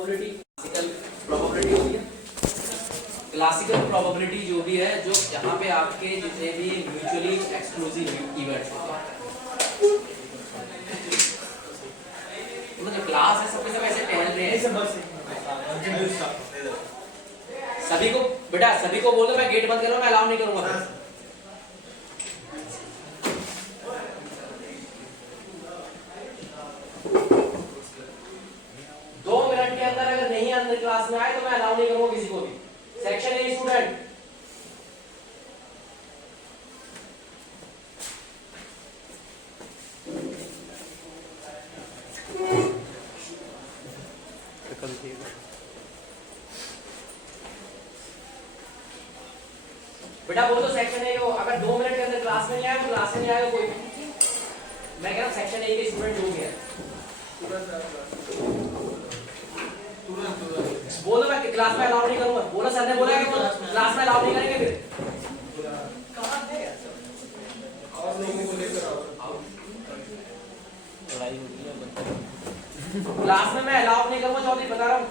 Probability होती है। Classical probability जो भी है, जो यहाँ पे आपके जितने भी म्यूचुअली एक्सक्लूसिव इवेंट्स होते हैं, मतलब क्लास है सबके सब ऐसे टहल रहे हैं। सभी को बेटा सभी को बोलो मैं गेट बंद कर रहा हूं, मैं अलाउ नहीं करूंगा। अंदर क्लास में आए तो मैं अलाउ नहीं करूंगा किसी को भी। सेक्शन ए स्टूडेंट, बेटा बोलो तो सेक्शन ए को अगर 2 मिनट के अंदर क्लास में नहीं आया तो क्लास में नहीं आएगा कोई। मैं कह रहा हूं सेक्शन ए के स्टूडेंट जो भी है बोलो मैं क्लास में अलाउ नहीं करूंगा। बोलो सर ने बोला है कि क्लास में अलाउ नहीं करेंगे। फिर और लोगों को लेकर आओ, क्लास में मैं अलाउ नहीं करूंगा चौधरी, बता रहा हूं।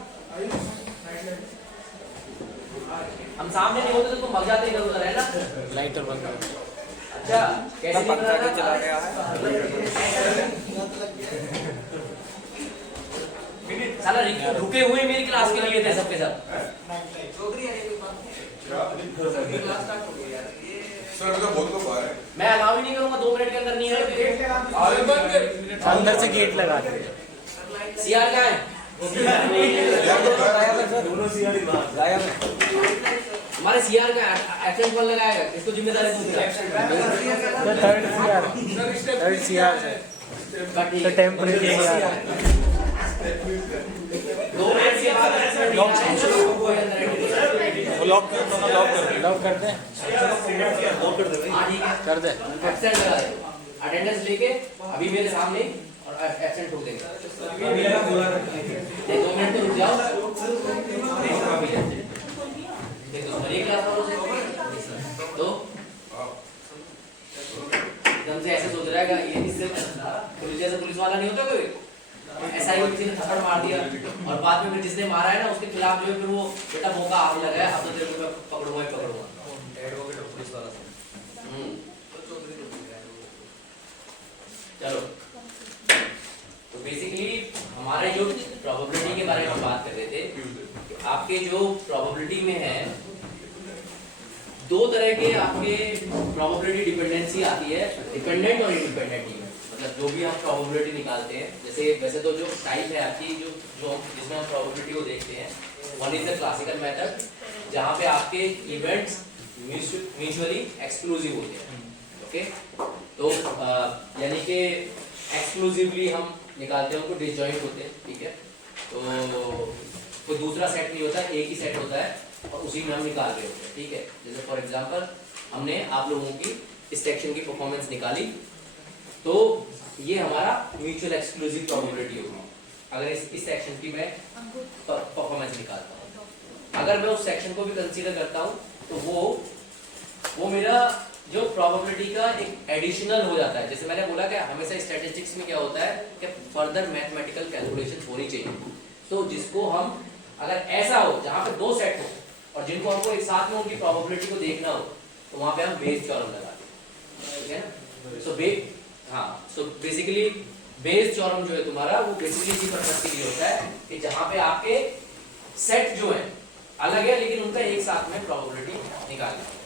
हम सामने नहीं होते तो तुम भग जाते इधर उधर, है ना। लाइटर बंद कर। अच्छा कैसे पंखा के चला गया है साला रुके हुए मेरी क्लास के लिए थे सबके सब। मैं अलाउ ही नहीं करूंगा, 2 मिनट के अंदर नहीं है। अंदर से गेट लगा दे। सीआर क्या है? हमारे सीआर का एक्शन कौन लगाएगा? इसको जिम्मेदारी दूसरा। थर्ड सीआर है तो टेम्परेरी सीआर। 2 मिनट के बाद लॉक कर दे कर दे। अटेंडेंस लेके अभी मेरे सामने और एब्सेंट ठोक देंगे। 2 मिनट तो रुक जाओ। देखो मेरी क्लास वालों से तो एकदम से ऐसे सोच रहा है कि ये इससे पुलिस जैसा पुलिस वाला नहीं होता कोई, ऐसा ही किसी ने थप्पड़ मार दिया और बाद में फिर जिसने मारा है ना उसके खिलाफ जो है फिर वो बेटा मौका आग लगा है, अब तो तेरे को मैं पकड़ूंगा पुलिस वाला से। चलो तो बेसिकली हमारे जो प्रोबेबिलिटी के बारे में हम बात कर रहे थे कि आपके जो प्रोबेबिलिटी में है 2 तरह के आपके प्रोबेबिलिटी डिपेंडेंसी आती है, डिपेंडेंट और इंडिपेंडेंट। मतलब जो भी हम प्रोबेबिलिटी निकालते हैं, जैसे वैसे तो जो टाइप है आपकी जो जिसमें हम प्रोबेबिलिटी को देखते हैं, one is the classical method जहाँ पे आपके इवेंट्स म्यूचुअली एक्सक्लूसिव होते हैं। ओके तो यानी कि एक्सक्लूसिवली हम निकालते हैं, उनको डिसजॉइंट होते हैं। ठीक है तो कोई दूसरा सेट नहीं होता, एक ही सेट होता है और उसी में हम निकाल रहे होते हैं। ठीक है जैसे फॉर एग्जांपल हमने आप लोगों की इस सेक्शन की परफॉर्मेंस निकाली तो ये हमारा म्यूचुअल एक्सक्लूसिव प्रोबेबिलिटी होगी। अगर इस सेक्शन की मैं परफॉर्मेंस निकालता हूँ, अगर मैं उस सेक्शन को भी कंसीडर करता हूँ तो वो मेरा जो प्रोबेबिलिटी का एक एडिशनल हो जाता है। जैसे मैंने बोला कि हमेशा स्टैटिस्टिक्स में क्या होता है कि फर्दर मैथमेटिकल कैलकुलेशन होनी चाहिए। तो जिसको हम अगर ऐसा हो जहाँ पे 2 सेट हो और जिनको हमको एक साथ में उनकी प्रोबेबिलिटी को देखना हो तो वहाँ पे हम बेस थ्योरम लगाते हैं। ठीक है ना। सो बेसिकली बेस थ्योरम जो है तुम्हारा वो बेसिकली इसी पर्पस के लिए होता है कि जहां पे आपके सेट जो है अलग है लेकिन उनका एक साथ में प्रोबेबिलिटी निकालना है।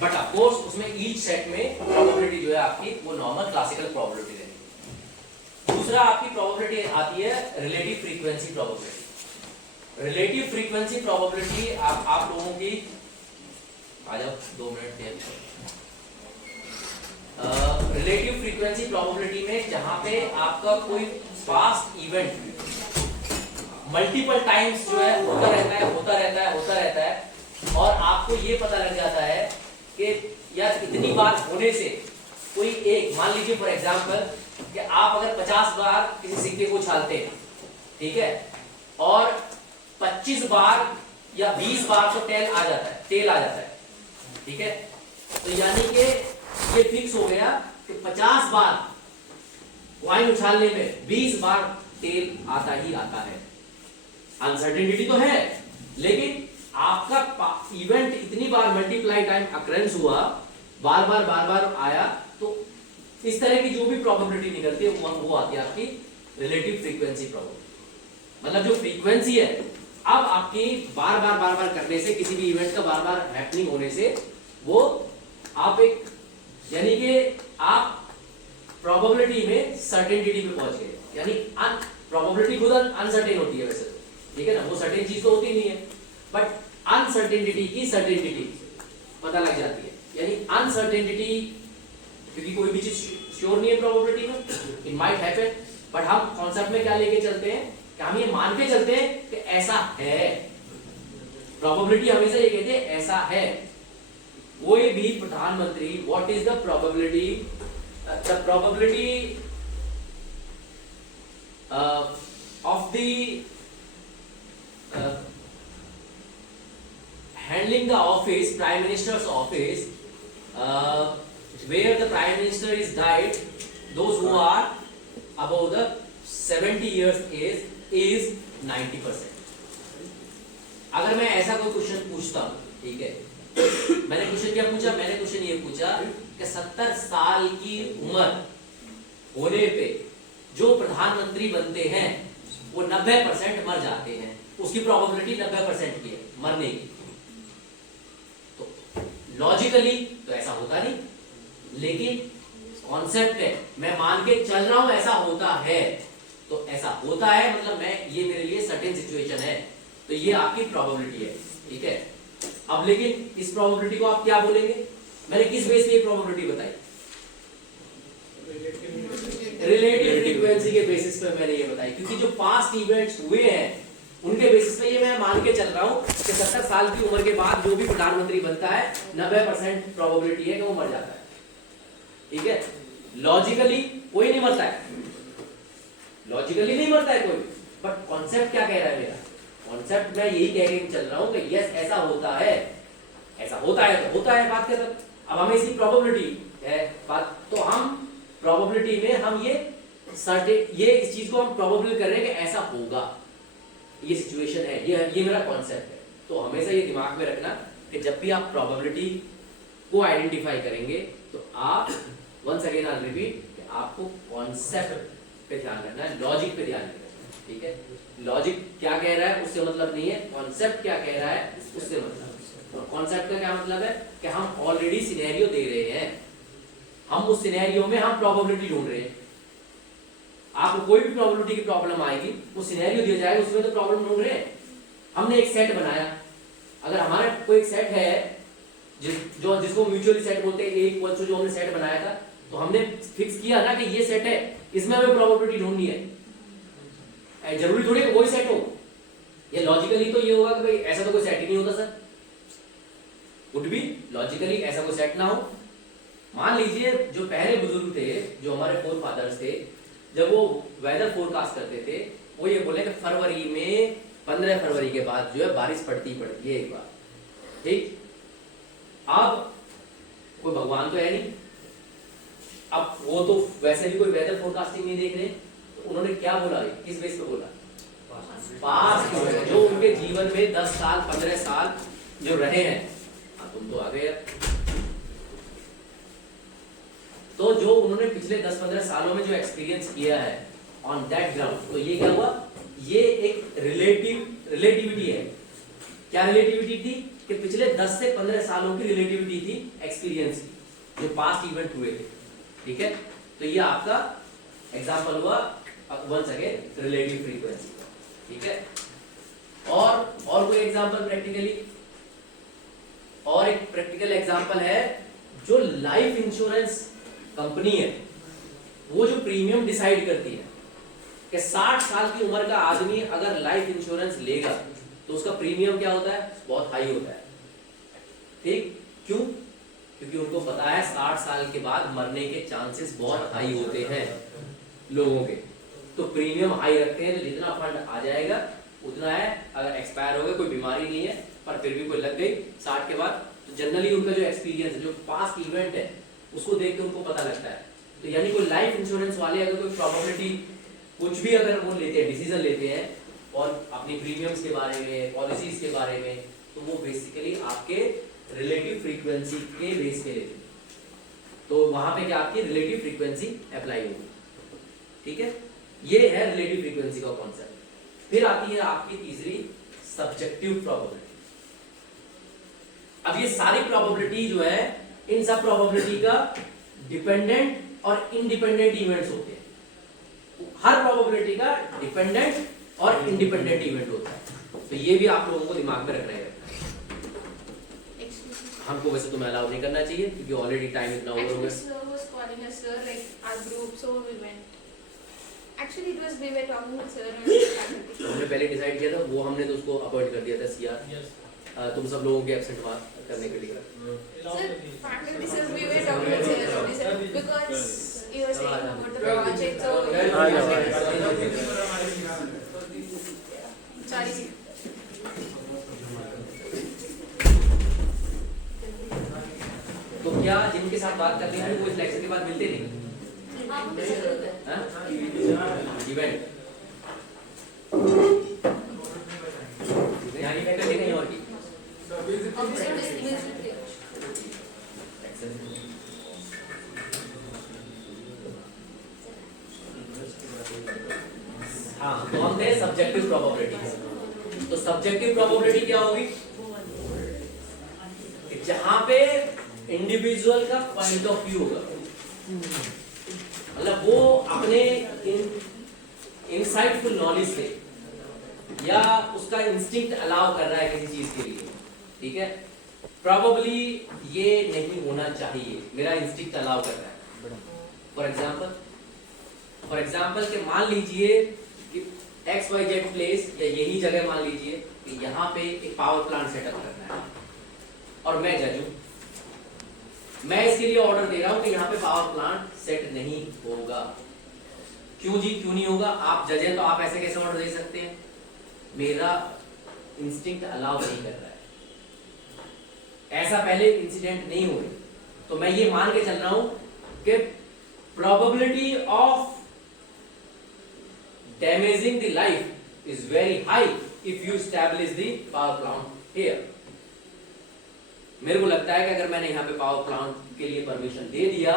बट ऑफ कोर्स उसमें ईच सेट में प्रोबेबिलिटी जो है आपकी वो नॉर्मल क्लासिकल प्रोबेबिलिटी रहेगी। दूसरा आपकी प्रोबेबिलिटी आती है relative frequency probability. Relative frequency probability आप लोगों की आ जाओ 2 मिनट देर। रिलेटिव फ्रीक्वेंसी प्रोबेबिलिटी में जहां पे आपका कोई पास्ट इवेंट मल्टीपल टाइम्स जो है होता रहता है और आपको ये पता लग जाता है कि यार इतनी बार होने से कोई एक मान लीजिए फॉर एग्जांपल कि आप अगर 50 बार किसी सिक्के को उछालते हैं, ठीक है, और 25 बार या 20 बार तो टेल आ जाता है, ठीक है, तो यानी कि ये फिक्स हो गया कि 50 बार कॉइन उछालने में 20 बार टेल आता ही आता है। अनसर्टेनिटी तो है, लेकिन आपका इवेंट इतनी बार मल्टीप्लाई टाइम अक्रेंस हुआ, बार बार आया, तो इस तरह की जो भी प्रोबेबिलिटी निकलती है वो आती है आपकी रिलेटिव फ्रीक्वेंसी प्रोबेबिलिटी। मतलब जो फ्रीक्वेंसी है, अब आपकी बार बार करने से, किसी भी इवेंट का बार बार हैपनिंग होने से, वो आप एक, यानी कि आप प्रोबेबिलिटी में सर्टेनिटी पे पहुंच गए। यानी प्रोबेबिलिटी खुद अनसर्टेन होती है वैसे तो, ठीक है ना, वो सर्टेन चीज तो होती नहीं है, बट अनसर्टेनिटी की सर्टेनिटी पता लग जाती है। यानी अनसर्टेनिटी, क्योंकि कोई भी चीज श्योर नहीं है प्रोबेबिलिटी में, इट माइट हैपन, बट हम कॉन्सेप्ट में क्या लेके चलते हैं कि हम ये मान के चलते हैं कि ऐसा है। प्रोबेबिलिटी हमेशा ये कहते हैं ऐसा है। कोई भी प्रधानमंत्री, what is the probability, the probability of the handling the office, prime minister's office, where the prime minister is died, those who are above the 70 years age is 90%। अगर मैं ऐसा कोई क्वेश्चन पूछता हूं, ठीक है, मैंने क्वेश्चन क्या पूछा, मैंने क्वेश्चन ये पूछा कि 70 साल की उम्र होने पे जो प्रधानमंत्री बनते हैं वो 90% मर जाते हैं, उसकी प्रोबेबिलिटी 90% की है मरने की। तो लॉजिकली तो ऐसा होता नहीं, लेकिन कॉन्सेप्ट है, मैं मान के चल रहा हूं ऐसा होता है, तो ऐसा होता है मतलब मैं, ये मेरे लिए सर्टेन सिचुएशन है, तो ये आपकी प्रोबेबिलिटी है, ठीक है। अब लेकिन इस प्रोबेबिलिटी को आप क्या बोलेंगे, मैंने किस बेस पे ये प्रोबेबिलिटी बताई, रिलेटिव फ्रीक्वेंसी के बेसिस पे मैंने ये बताई, क्योंकि जो पास्ट इवेंट्स हुए हैं उनके बेसिस पे ये मैं मान के चल रहा हूं कि 70 साल की उम्र के बाद जो भी प्रधानमंत्री बनता है 90% प्रोबेबिलिटी है कि वो मर जाता है, ठीक है। लॉजिकली कोई नहीं मरता है, लॉजिकली नहीं मरता है कोई, बट कॉन्सेप्ट क्या कह रहा है मेरा, कॉन्सेप्ट मैं यही कह के चल रहा हूं कि यस ऐसा होता है, ऐसा होता है तो होता है, बात खत्म। अब हमें इसकी प्रोबेबिलिटी है बात, तो हम प्रोबेबिलिटी में हम ये सर्टेन, ये इस चीज को हम प्रोबेबल कर रहे हैं कि ऐसा होगा, ये सिचुएशन है, ये मेरा कॉन्सेप्ट है। तो हमेशा ये दिमाग में रखना कि जब भी आप प्रोबेबिलिटी को आइडेंटिफाई करेंगे तो आप, वंस अगेन आई रिपीट, कि आपको कॉन्सेप्ट पे ध्यान रखना है, लॉजिक पे ध्यान रखना है, ठीक है। लॉजिक क्या कह रहा है उससे मतलब नहीं है, कॉन्सेप्ट क्या कह रहा है उससे मतलब। और कॉन्सेप्ट का क्या मतलब है कि हम ऑलरेडी सिनेरियो दे रहे हैं, हम उस सिनेरियो में हम प्रोबेबिलिटी ढूंढ रहे हैं। आपको कोई भी प्रोबेबिलिटी की प्रॉब्लम आएगी, वो सिनेरियो दिया जाएगा, उसमें तो प्रॉब्लम ढूंढ रहे हैं। हमने एक सेट बनाया, अगर हमारे कोई एक सेट है जिसको म्यूचुअली सेट बोलते हैं, ए इक्वल टू जो हमने सेट बनाया था, तो हमने फिक्स किया ना कि ये सेट है, इसमें हमें प्रोबेबिलिटी ढूंढनी है। जरूरी थोड़ी कोई सेट हो, ये लॉजिकली तो ये होगा कि भाई ऐसा तो कोई सेट ही नहीं होता सर, वुड बी लॉजिकली ऐसा कोई सेट ना हो। मान लीजिए जो पहले बुजुर्ग थे, जो हमारे फोर फादर्स थे, जब वो वेदर फोरकास्ट करते थे, वो ये बोले कि फरवरी में 15 फरवरी के बाद जो है बारिश पड़ती है एक बार, ठीक। अब कोई भगवान तो है नहीं, अब वो तो वैसे भी कोई वेदर फोरकास्टिंग नहीं देख रहे, तो उन्होंने क्या बोला, किस बेस पे बोला, पास्ट जो उनके जीवन में 10 साल 15 साल जो रहे हैं। तुम तो आ गए, तो जो उन्होंने पिछले 10-15 सालों में जो एक्सपीरियंस किया है ऑन दैट ग्राउंड, तो ये क्या हुआ, ये एक रिलेटिविटी है। क्या रिलेटिविटी थी कि पिछले 10 से 15 सालों की रिलेटिविटी थी एक्सपीरियंस की, जो पास्ट इवेंट हुए थे, ठीक है। तो ये आपका एग्जांपल हुआ वंस अगेन रिलेटिव फ्रीक्वेंसी, ठीक है। और कोई एग्जांपल प्रैक्टिकली, और एक प्रैक्टिकल एग्जांपल है, जो लाइफ इंश्योरेंस कंपनी है वो जो प्रीमियम डिसाइड करती है कि 60 साल की उम्र का आदमी अगर लाइफ इंश्योरेंस लेगा तो उसका प्रीमियम क्या होता है, बहुत हाई होता है, ठीक। क्यों, क्योंकि उनको पता है 60 साल के बाद मरने के चांसेस बहुत हाई होते हैं लोगों के, तो प्रीमियम हाई रखते हैं, तो जितना फंड आ जाएगा उतना है। अगर एक्सपायर हो गया, कोई बीमारी नहीं है पर फिर भी कोई लग गई 60 के बाद, तो जनरली उनका जो एक्सपीरियंस है, जो पास्ट इवेंट है, उसको देख के उनको पता लगता है। तो यानी कोई लाइफ इंश्योरेंस वाले अगर कोई प्रोबेबिलिटी कुछ भी अगर वो लेते हैं, डिसीजन लेते हैं और अपनी प्रीमियम्स के बारे में, पॉलिसीज के बारे में, तो वो बेसिकली आपके रिलेटिव फ्रीक्वेंसी के बेस पे लेते हैं। तो वहां पे क्या आपकी रिलेटिव फ्रीक्वेंसी अप्लाई होगी, ठीक है। ये है रिलेटिव फ्रीक्वेंसी का कॉन्सेप्ट। फिर आती है आपकी तीसरी सब्जेक्टिव प्रोबेबिलिटी। अब ये सारी प्रोबेबिलिटी जो है, इन सब प्रोबेबिलिटी का डिपेंडेंट और इंडिपेंडेंट इवेंट्स होते हैं। हर प्रोबेबिलिटी का डिपेंडेंट और इंडिपेंडेंट इवेंट होता है। तो ये भी आप लोगों को दिमाग में रखना है। हमको वैसे तो अलाउ नहीं करना चाहिए क्योंकि ऑलरेडी टाइम इतना ओवर हो गया। Sir was calling us sir, like our group, so we went. Actually, it was we were talking with sir and faculty. हमने पहले डिसाइड किया था, वो हमने तो उसको अपॉइंट कर दिया था सीआर, तुम सब लोगों के एब्सेंट बात करने के लिए। Sir, faculty sir, we were talking with sir only, sir, because he was saying about the project, so sorry sir. तो क्या जिनके साथ बात करनी थी वो इस लेक्चर के बाद मिलते नहीं? इवेंट यहाँ की फैकल्टी कहीं और की? हाँ, तो हम थे सब्जेक्टिव प्रोबेबिलिटी। तो सब्जेक्टिव प्रोबेबिलिटी क्या होगी? जहां पे इंडिविजुअल का पॉइंट ऑफ व्यू होगा, मतलब वो अपने इनसाइटफुल नॉलेज से या उसका इंस्टिंक्ट अलाउ कर रहा है किसी चीज के लिए, ठीक है। प्रोबेबली ये नहीं होना चाहिए, मेरा इंस्टिंक्ट अलाउ कर रहा है। फॉर एग्जांपल कि मान लीजिए कि XYZ प्लेस या यही जगह मान लीजिए कि यहाँ पे एक पावर प्लांट सेटअप करना है और मैं जज हूं, मैं इसके लिए ऑर्डर दे रहा हूं कि यहाँ पे पावर प्लांट सेट नहीं होगा। क्यों जी, क्यों नहीं होगा? आप जज हैं तो आप ऐसे कैसे ऑर्डर दे सकते हैं? मेरा इंस्टिंक्ट अलाउ नहीं कर रहा है, ऐसा पहले इंसिडेंट नहीं हुए। तो मैं ये मान के चल रहा हूं कि probability of damaging the life is very high if you establish the power plant here. मेरे को लगता है कि अगर मैंने यहाँ पे पावर प्लांट के लिए परमिशन दे दिया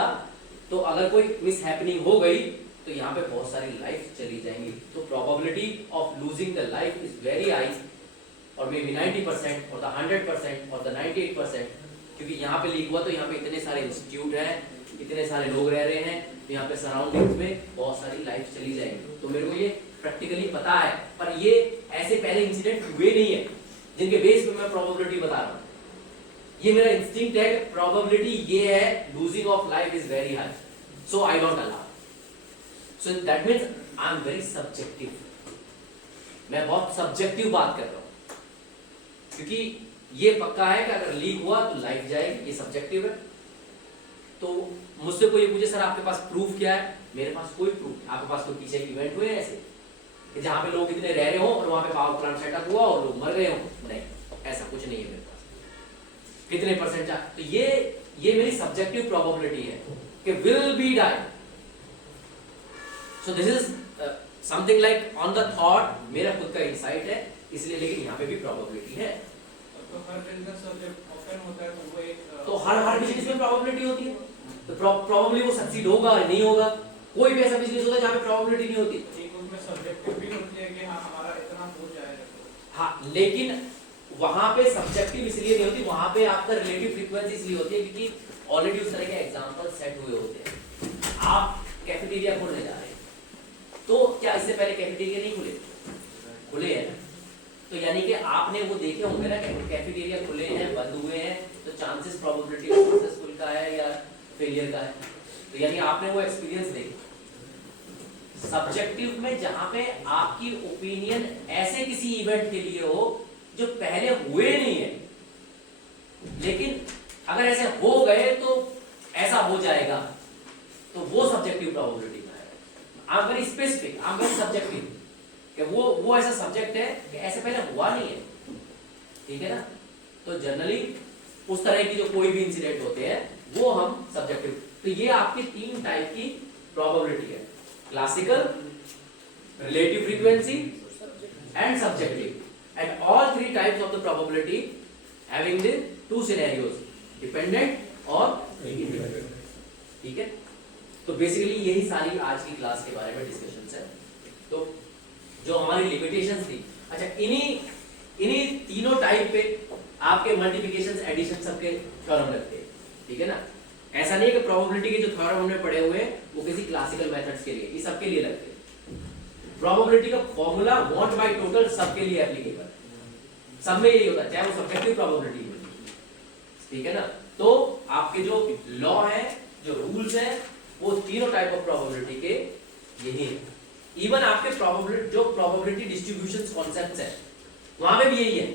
तो अगर कोई मिस हैपनिंग हो गई तो यहाँ पे बहुत सारी लाइफ चली जाएंगी। तो probability of losing the life is very high, और मे बी 90% और द 100% और द 98%, क्योंकि यहाँ पे लीक हुआ तो यहाँ पे इतने सारे इंस्टीट्यूट हैं, इतने सारे लोग रह रहे हैं, तो यहाँ पे सराउंडिंग्स में बहुत सारी लाइफ चली जाएंगी। तो मेरे को ये प्रैक्टिकली पता है, पर ये ऐसे पहले इंसिडेंट हुए नहीं है जिनके बेस पे मैं प्रोबेबिलिटी बता रहा हूँ। ये मेरा इंस्टिंक्ट है कि प्रोबेबिलिटी ये है losing of life is very high, so I don't allow. So that means I am very subjective, मैं बहुत सब्जेक्टिव बात कर रहा हूं, क्योंकि ये पक्का है कि अगर लीक हुआ तो लाइफ जाएगी, ये सब्जेक्टिव है। तो मुझसे कोई पूछे सर आपके पास प्रूफ क्या है? मेरे पास कोई प्रूफ। आपके पास कोई पीछे इवेंट हुए ऐसे कि जहां पे लोग इतने रह रहे हो और वहां पे पावर प्लांट सेटअप हुआ और लोग मर गए हो? नहीं, ऐसा कुछ नहीं है मेरे पास। कितने परसेंट? तो ये मेरी सब्जेक्टिव प्रोबेबिलिटी है कि will be die. So this is something like on the thought, मेरा खुद का इंसाइट है इसलिए, लेकिन यहाँ पे भी प्रोबेबिलिटी है। तो हर बिजनेस जब ओपन होता है तो वो एक तो हर बिजनेस में प्रोबेबिलिटी होती है, तो प्रोबेबली वो सक्सीड होगा नहीं होगा। कोई भी ऐसा बिजनेस होता है जहाँ पे प्रोबेबिलिटी नहीं होती। एक उसमें सब्जेक्टिव भी होती है कि हाँ हमारा इतना हो जाएगा। हाँ, लेकिन वहां पे सब्जेक्टिव इसलिए नहीं होती, वहां पे आपका रिलेटिव फ्रीक्वेंसी इसलिए होती है क्योंकि ऑलरेडी उस तरह के एग्जांपल सेट हुए होते हैं। आप कैफेटेरिया खोलने जा रहे हैं, तो क्या इससे पहले कैफेटेरिया नहीं खुले हैं? तो यानी कि आपने वो देखे होंगे ना कि कैफेटेरिया खुले हैं, बंद हुए हैं, तो चांसेस प्रोबेबिलिटी सक्सेसफुल का है या फेलियर का है। तो यानी आपने वो एक्सपीरियंस देखा। सब्जेक्टिव में जहां पे आपकी ओपिनियन ऐसे किसी इवेंट के लिए हो जो पहले हुए नहीं है, लेकिन अगर ऐसे हो गए तो ऐसा हो जाएगा, तो वो सब्जेक्टिव प्रोबेबिलिटी का है। I am very specific, I am very subjective, कि वो ऐसा सब्जेक्ट है कि ऐसे पहले हुआ नहीं है, ठीक है ना। तो जनरली उस तरह की जो कोई भी इंसिडेंट होते हैं वो हम सब्जेक्टिव। तो ये आपकी 3 टाइप की प्रोबेबिलिटी है, classical, relative frequency and subjective, and all three types of the probability having the two scenarios, dependent और independent. ठीक है, तो बेसिकली यही सारी आज की क्लास के बारे में डिस्कशंस है. तो जो हमारी लिमिटेशंस थी, अच्छा इन्हीं तीनों टाइप पे आपके मल्टीप्लिकेशन एडिशन सबके थ्योरम लगते हैं. ठीक है ना, ऐसा नहीं है कि प्रोबेबिलिटी के जो थ्योरम हमने पढ़े हुए हैं वो किसी क्लासिकल मेथड्स के लिए, ये सबके लिए लगते हैं. प्रोबेबिलिटी का फॉर्मूला वांट बाय टोटल सबके लिए एप्लीकेबल है, सब में यही होता है, चाहे वो सब्जेक्टिव प्रोबेबिलिटी हो. ठीक है ना, तो आपके जो लॉ है, जो रूल्स हैं, वो तीनों टाइप ऑफ प्रोबेबिलिटी के यही है. इवन आपके प्रोबेबिलिटी जो प्रोबेबिलिटी डिस्ट्रीब्यूशंस कॉन्सेप्ट्स है वहां पे भी यही है,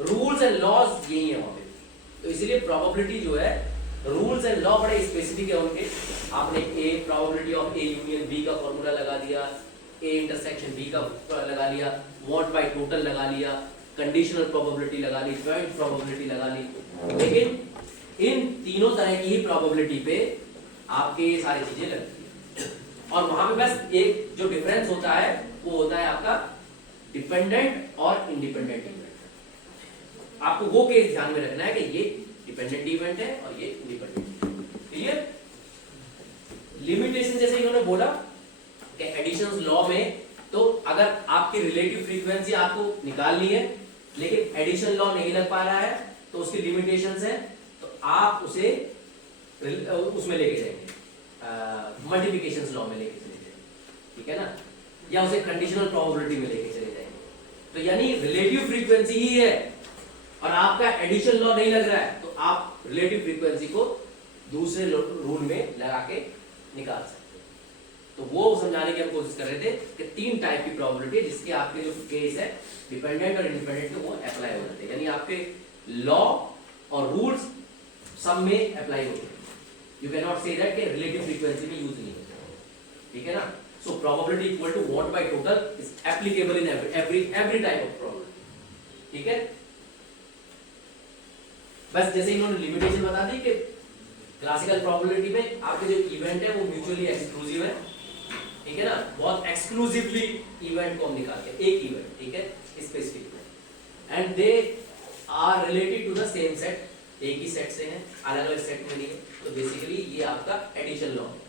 रूल्स एंड लॉज यही है वहां पे. तो इसीलिए प्रोबेबिलिटी जो है, रूल्स एंड लॉ बड़े स्पेसिफिक है उनके. आपने A probability of A union B का फॉर्मूला लगा दिया, ए इंटरसेक्शन बी का लगा लिया, वांट बाय टोटल लगा लिया, कंडीशनल प्रोबेबिलिटी लगा ली, जॉइंट प्रोबेबिलिटी लगा ली. लेकिन इन तीनों तरह की ही प्रोबेबिलिटी पे आपके ये सारी चीजें लगती है. और वहां पे बस एक जो डिफरेंस होता है वो होता है आपका डिपेंडेंट और इंडिपेंडेंट इवेंट. आपको वो केस ध्यान में रखना है कि ये डिपेंडेंट इवेंट है और ये इंडिपेंडेंट. क्लियर? लिमिटेशन जैसे इन्होंने बोला कि एडिशंस लॉ में, तो अगर आपकी रिलेटिव फ्रीक्वेंसी आपको निकालनी है लेकिन एडिशन लॉ नहीं लग पा रहा है तो उसकी लिमिटेशंस है, तो आप उसे उसमें लेके जाएंगे, मल्टीप्लिकेशन लॉ में लेके चले जाएंगे. ठीक है ना, या उसे कंडीशनल प्रोबेबिलिटी में लेके चले जाएंगे. तो यानी रिलेटिव फ्रीक्वेंसी ही है और आपका एडिशन लॉ नहीं लग रहा है, तो आप रिलेटिव फ्रीक्वेंसी को दूसरे रूल में लगा के निकाल सकते हैं. तो वो समझाने की हम कोशिश कर रहे थे कि तीन टाइप की प्रोबेबिलिटी है जिसके आपके जो केस है डिपेंडेंट और इंडिपेंडेंट वो अप्लाई हो जाते हैं. यानी आपके लॉ और रूल्स सब में अप्लाई होते हैं. You can not say that कि रिलेटिव फ्रीक्वेंसी में यूज नहीं होता. ठीक है ना, so probability equal to want by total is applicable in every type of probability. ठीक है, बस जैसे इन्होंने लिमिटेशन बता दी कि क्लासिकल प्रोबेबिलिटी में आपके जो इवेंट है वो म्यूचुअली एक्सक्लूसिव है. ठीक है ना, बहुत एक्सक्लूसिवली इवेंट को हम निकालते हैं, एक इवेंट. ठीक है, स्पेसिफिक में, and they are related to the same set, एक ही सेट से हैं, अलग अलग सेट में नहीं है. तो बेसिकली ये आपका एडिशन लॉ है.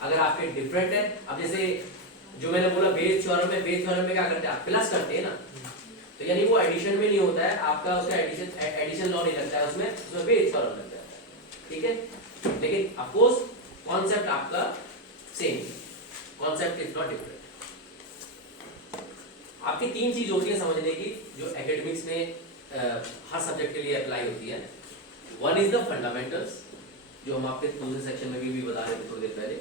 अगर आपके डिफरेंट है, अब जैसे जो मैंने बोला बेस थ्योरम में क्या करते हैं आप, प्लस करते हैं ना, तो यानी वो एडिशन में नहीं होता है आपका, उसका एडिशन लॉ नहीं लगता है उसमें बेस थ्योरम लग जाता है. ठीक है, लेकिन ऑफ कोर्स कॉन्सेप्ट आपका same, concept is not different. आपकी तीन चीज होती है समझने की जो एकेडमिक्स में हर सब्जेक्ट के लिए अप्लाई होती है. वन इज द फंडामेंटल्स, जो हम आपके दूसरे सेक्शन में भी बता रहे थे थोड़ी देर पहले.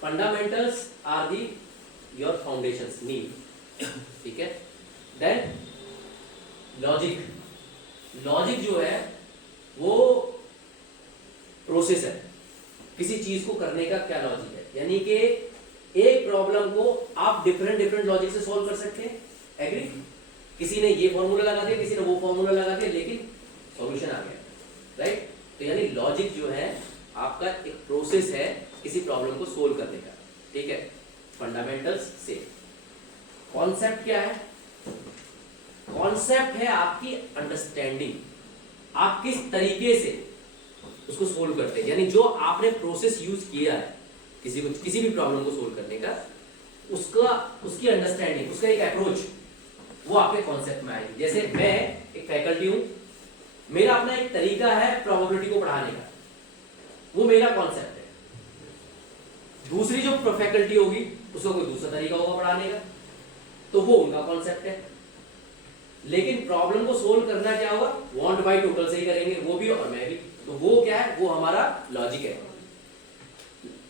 Fundamentals are the your foundations, नींव. ठीक है, देन लॉजिक जो है वो प्रोसेस है, किसी चीज को करने का क्या लॉजिक है. यानी कि एक प्रॉब्लम को आप डिफरेंट लॉजिक से सॉल्व कर सकते हैं. एग्री? किसी ने ये फॉर्मूला लगा दिया, किसी ने वो फॉर्मूला लगा दिया, लेकिन सॉल्यूशन आ गया. राइट? तो यानी लॉजिक जो है आपका एक प्रोसेस है किसी प्रॉब्लम को सोल्व करने का. ठीक है, फंडामेंटल्स से. कॉन्सेप्ट क्या है? कॉन्सेप्ट है आपकी अंडरस्टैंडिंग, आप किस तरीके से उसको सोल्व करते हैं. यानी जो आपने प्रोसेस यूज किया है किसी भी प्रॉब्लम को सोल्व करने का, उसकी अंडरस्टैंडिंग, उसका एक अप्रोच, वो आपके कॉन्सेप्ट में आएगी. जैसे मैं एक फैकल्टी हूं, मेरा अपना एक तरीका है प्रोबेबिलिटी को पढ़ाने का, वो मेरा कॉन्सेप्ट है. दूसरी जो फैकल्टी होगी उसका कोई दूसरा तरीका होगा पढ़ाने का, तो वो उनका कॉन्सेप्ट है. लेकिन प्रॉब्लम को सोल्व करना क्या होगा, वांट बाय टोटल से ही करेंगे, वो भी और मैं भी. तो वो क्या है, वो हमारा लॉजिक है.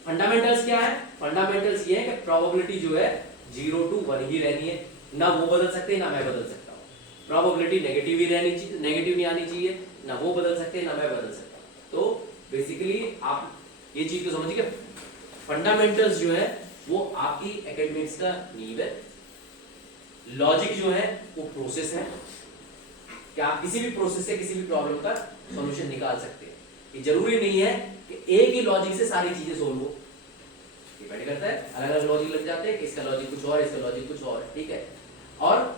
फंडामेंटल्स क्या है? फंडामेंटल्स ये है कि प्रोबेबिलिटी जो है 0 to 1 ही रहनी है, ना वो बदल सकते ना मैं बदल सकता हूँ. प्रोबेबिलिटी नेगेटिव ही रहनी चाहिए, नेगेटिव नहीं आनी चाहिए, ना वो बदल सकते ना मैं बदल सकता हूँ. तो बेसिकली आप ये चीज को समझिए, फंडामेंटल्स जो है वो आपकी एकेडमिक्स का नींव है. लॉजिक जो है वो प्रोसेस है कि आप किसी भी प्रोसेस से किसी भी प्रॉब्लम का सॉल्यूशन निकाल सकते हैं. ये जरूरी नहीं है कि एक ही लॉजिक से सारी चीजें सोल्व हो. डिपेंड करता है, अलग अलग लॉजिक लग जाते हैं कि इसका लॉजिक कुछ और, इसका लॉजिक कुछ और, ठीक है। और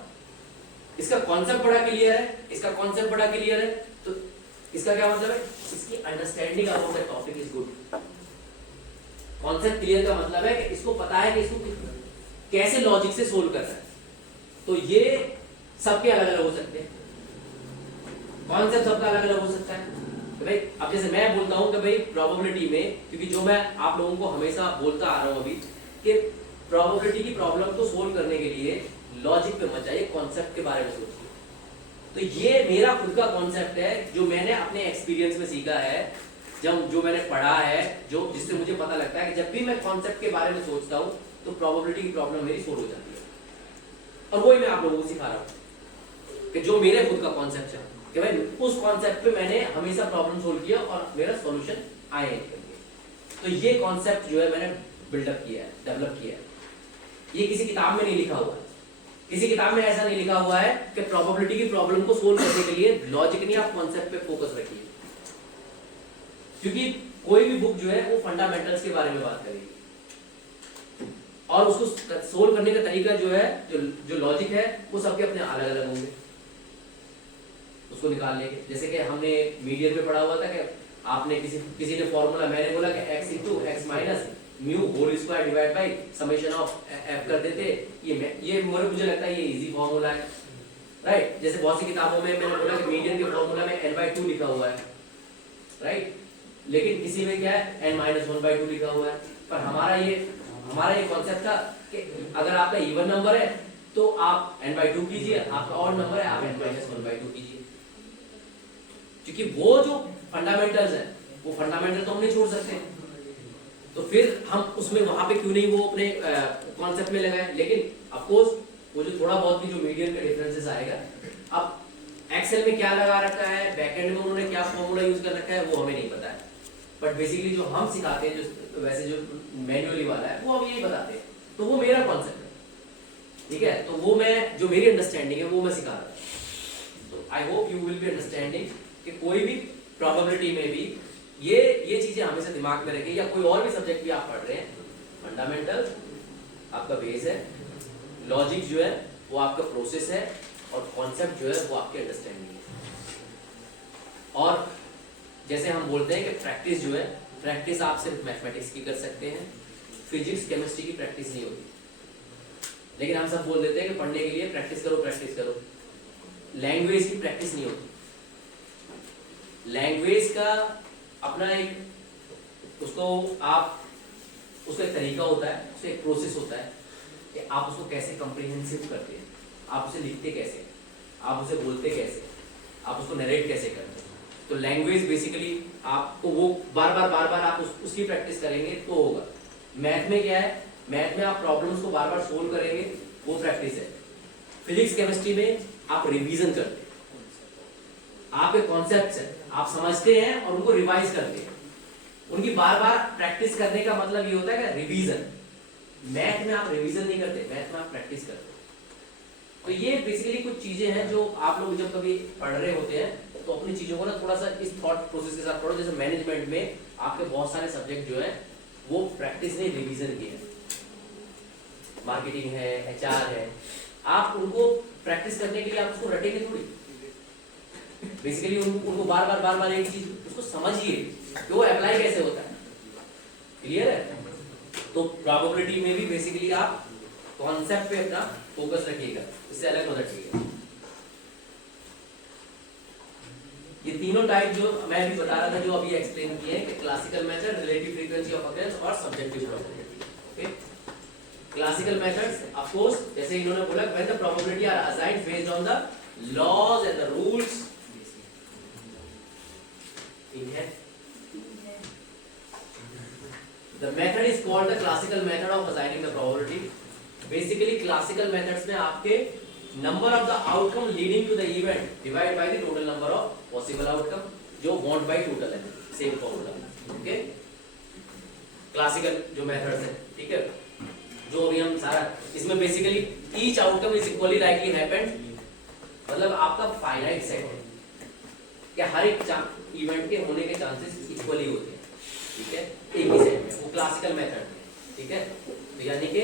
इसका कॉन्सेप्ट बड़ा क्लियर है, इसका कॉन्सेप्ट बड़ा क्लियर है, तो इसका क्या मतलब है, इसकी understanding about the topic is good. Concept clear का मतलब है कि इसको पता है कि इसको कैसे लॉजिक से सोल्व करना है। तो ये सबके अलग अलग हो सकते हैं, कॉन्सेप्ट सबका अलग अलग हो सकता है। तो भाई अब जैसे मैं बोलता हूँ कि भाई प्रोबेबिलिटी में, क्योंकि जो मैं आप लोगों को हमेशा बोलता आ रहा हूँ अभी कि प्रोबेबिलिटी की प्रॉब्लम को सोल्व करने के लिए लॉजिक पे मत जाइए, कॉन्सेप्ट के बारे में सोचिए। तो ये मेरा खुद का कॉन्सेप्ट है जो मैंने अपने एक्सपीरियंस में सीखा है, जब जो मैंने पढ़ा है, जो जिससे मुझे पता लगता है कि जब भी मैं कॉन्सेप्ट के बारे में सोचता हूँ तो प्रोबेबिलिटी की प्रॉब्लम मेरी सोल्व हो जाती है। और वही मैं आप लोगों को सिखा रहा हूँ कि जो मेरे खुद का कॉन्सेप्ट है कि भाई उस कॉन्सेप्ट पे मैंने हमेशा प्रॉब्लम सोल्व किया और मेरा सॉल्यूशन आए करके। तो ये कॉन्सेप्ट जो है मैंने बिल्डअप किया है, डेवलप किया है। ये किसी किताब में नहीं लिखा हुआ है, किसी किताब में ऐसा नहीं लिखा हुआ है कि प्रोबेबिलिटी की प्रॉब्लम को सोल्व करने के लिए लॉजिक नहीं, आप कॉन्सेप्ट पे फोकस रखिए। क्योंकि कोई भी बुक जो है वो फंडामेंटल्स के बारे में बात करेगी और उसको सोल्व करने का तरीका जो है, जो लॉजिक है वो सबके अपने अलग अलग होंगे, उसको निकाल लेंगे। जैसे कि हमने मीडियम में पढ़ा हुआ था कि आपने किसी ने फॉर्मूला, मैंने बोला कि x into x minus mu whole square divide by summation of f कर देते। ये मुझे लगता है ये इजी फॉर्मूला है, राइट। जैसे बहुत सी किताबों में मैंने बोला कि मीडियन के फॉर्मूला में n/2 लिखा हुआ है, राइट, लेकिन किसी में क्या है n-1/2 लिखा हुआ है। पर हमारा ये कॉन्सेप्ट था कि अगर आपका इवन नंबर है तो आप n/2 कीजिए, आपका ऑड नंबर है आप n-1/2 कीजिए। क्योंकि वो जो फंडामेंटल्स है वो फंडामेंटल तो हम नहीं छोड़ सकते, तो फिर हम उसमें वहां पे क्यों नहीं वो अपने कॉन्सेप्ट में लगाए। लेकिन ऑफ कोर्स वो जो थोड़ा बहुत भी जो मीडियन का डिफरेंसेस आएगा, अब एक्सेल में क्या लगा रखा है, बैकएंड में उन्होंने क्या फॉर्मूला यूज कर रखा है वो हमें नहीं पता है, बट बेसिकली जो हम सिखाते हैं, जो वैसे जो मैन्युअली वाला है वो हम यही बताते हैं। तो वो मेरा कॉन्सेप्ट है, ठीक है। तो वो मैं जो मेरी अंडरस्टैंडिंग है वो मैं सिखा रहा हूँ। तो I hope you will be understanding कि कोई भी प्रोबेबिलिटी में भी ये चीजें हमेशा दिमाग में रखिए, या कोई और भी सब्जेक्ट भी आप पढ़ रहे हैं, फंडामेंटल आपका बेस है, लॉजिक जो है वो आपका प्रोसेस है, और कॉन्सेप्ट जो है वो आपकी अंडरस्टैंडिंग है। और जैसे हम बोलते हैं कि प्रैक्टिस जो है, प्रैक्टिस आप सिर्फ मैथमेटिक्स की कर सकते हैं, फिजिक्स केमिस्ट्री की प्रैक्टिस नहीं होती। लेकिन हम सब बोल देते हैं कि पढ़ने के लिए प्रैक्टिस करो प्रैक्टिस करो। लैंग्वेज की प्रैक्टिस नहीं होती। लैंग्वेज का अपना एक उसका एक तरीका होता है, उसका एक प्रोसेस होता है कि आप उसको कैसे कॉम्प्रिहेंसिव करते हैं, आप उसे लिखते कैसे, आप उसे बोलते कैसे, आप उसको नरेट कैसे करते हैं। तो लैंग्वेज बेसिकली आपको वो बार बार आप उसकी प्रैक्टिस करेंगे तो होगा। मैथ में क्या है, मैथ में आप प्रॉब्लम्स को बार बार सोल्व करेंगे, वो प्रैक्टिस है। फिजिक्स केमिस्ट्री में आप रिवीजन करते हैं, आपके कॉन्सेप्ट्स हैं आप समझते हैं और उनको रिवाइज करते हैं। उनकी बार बार प्रैक्टिस करने का मतलब ये होता है कि रिवीजन। मैथ में आप रिवीजन नहीं करते, मैथ में आप प्रैक्टिस करते हैं। तो ये बेसिकली कुछ चीजें हैं जो आप लोग जब कभी पढ़ रहे होते हैं तो अपनी चीजों को ना थोड़ा सा इस थॉट प्रोसेस के साथ पढ़ो। जैसे मैनेजमेंट में आपके बहुत सारे सब्जेक्ट जो है वो प्रैक्टिस नहीं रिवीजन की है, मार्केटिंग है, HR है, आप उनको प्रैक्टिस करने के लिए आप उसको रटेंगे थोड़ी। बेसिकली उनको बार बार एक चीज उसको समझिए कि वो अप्लाई कैसे होता है। क्लियर है? तो प्रोबेबिलिटी में भी बेसिकली आप कॉन्सेप्ट पे अपना फोकस रखिएगा, इससे अलग मत हटिएगा। ये तीनों टाइप जो मैं भी बता रहा था, जो अभी एक्सप्लेन किए हैं कि classical method, relative frequency of occurrence और subjective probability. Okay, classical methods of course जैसे इन्होंने बोला when the probability are assigned based on the laws and the rules in है। The method is called the classical method of assigning the probability. Basically classical methods में आपके number of the outcome leading to the event divided by the total number of possible outcome, जो want by total है, same formula। okay, classical जो methods है, ठीक है, जो अभी हम सारा इसमें basically each outcome is equally likely happen, मतलब आपका finite set है कि हर एक इवेंट के होने के चांसेस इक्वली होते हैं, ठीक है, एक ही सेट में। वो क्लासिकल मेथड है। ठीक है, तो यानी कि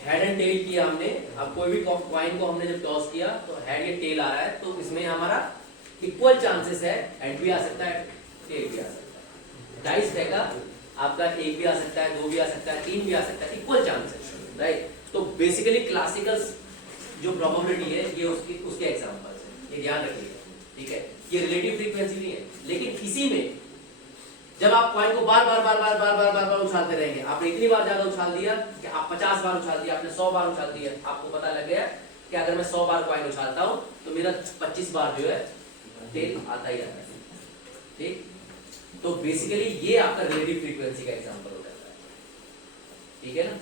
हेड एंड टेल किया हमने। अब कोई भी कॉइन को हमने जब टॉस किया तो हेड या टेल आ रहा है, तो इसमें हमारा इक्वल चांसेस है, हेड भी आ सकता है, टेल भी आ सकता है। डाइस फेंका, आपका एक भी आ सकता है, दो भी आ सकता है, तीन भी आ सकता है, इक्वल चांसेस, राइट। तो बेसिकली क्लासिकल जो प्रोबेबिलिटी है ये उसके एग्जांपल्स है, ये ध्यान रखिएगा, ठीक है। ये रिलेटिव फ्रीक्वेंसी नहीं है, लेकिन इसी में जब आप कॉइन को बार बार उछालते रहेंगे, आपने इतनी बार ज्यादा उछाल दिया कि आप 50 बार उछाल दिया, आपने 100 बार उछाल दिया, आपको पता लग गया कि अगर मैं 100 बार कॉइन उछालता हूं तो मेरा 25 बार जो है टेल आता ही आता है, ठीक। तो बेसिकली ये आपका रिलेटिव फ्रीक्वेंसी का एग्जांपल हो जाता है, ठीक है ना।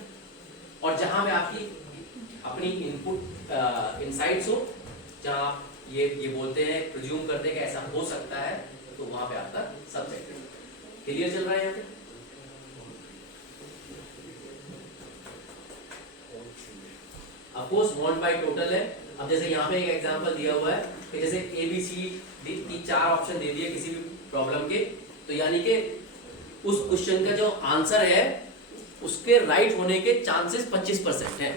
और जहां में आपकी अपनी इनपुट इनसाइट्स हो, जहां आप ये बोलते हैं, प्रिज्यूम करते हैं कि ऐसा हो सकता है, तो वहां पे आपका सब्जेक्ट क्लियर चल रहा है यहाँ पे। अफकोर्स मॉड बाय टोटल है। अब जैसे यहाँ पे एक एग्जांपल दिया हुआ है कि जैसे ABCD की 4 ऑप्शन दे दिए किसी भी प्रॉब्लम के, तो यानी कि उस क्वेश्चन का जो आंसर है उसके राइट होने के चांसेस 25% है।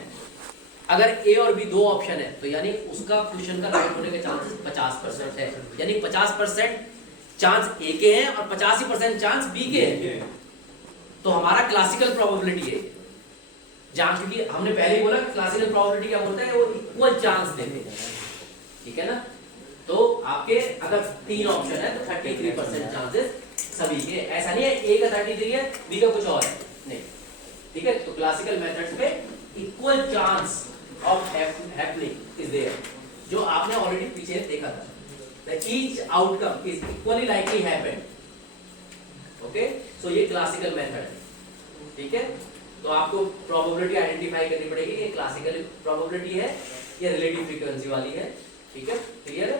अगर A और B दो ऑप्शन है तो यानी उसका क्वेश्चन का राइट होने के चांसेस 50% है, यानी 50% चांस A के हैं और 85% चांस B के हैं। तो हमारा क्लासिकल प्रोबेबिलिटी है, जहां क्योंकि हमने पहले ही बोला कि क्लासिकल प्रोबेबिलिटी क्या बोलता है, वो इक्वल चांस देते हैं, ठीक है ना। तो आपके अगर 3 ऑप्शन है तो 33% चांसेस सभी के, ऐसा नहीं है A का 33 है B का कुछ और है, नहीं, ठीक है। तो क्लासिकल मेथड्स पे equal chance of happening is there, जो आपने ऑलरेडी पीछे देखा था, that each outcome is equally likely happen, okay, so ये क्लासिकल मेथड है, ठीक है। तो आपको प्रोबेबिलिटी आइडेंटिफाई करनी पड़ेगी, ये क्लासिकल प्रोबेबिलिटी है या रिलेटिव फ्रीक्वेंसी वाली है, ठीक है, क्लियर है।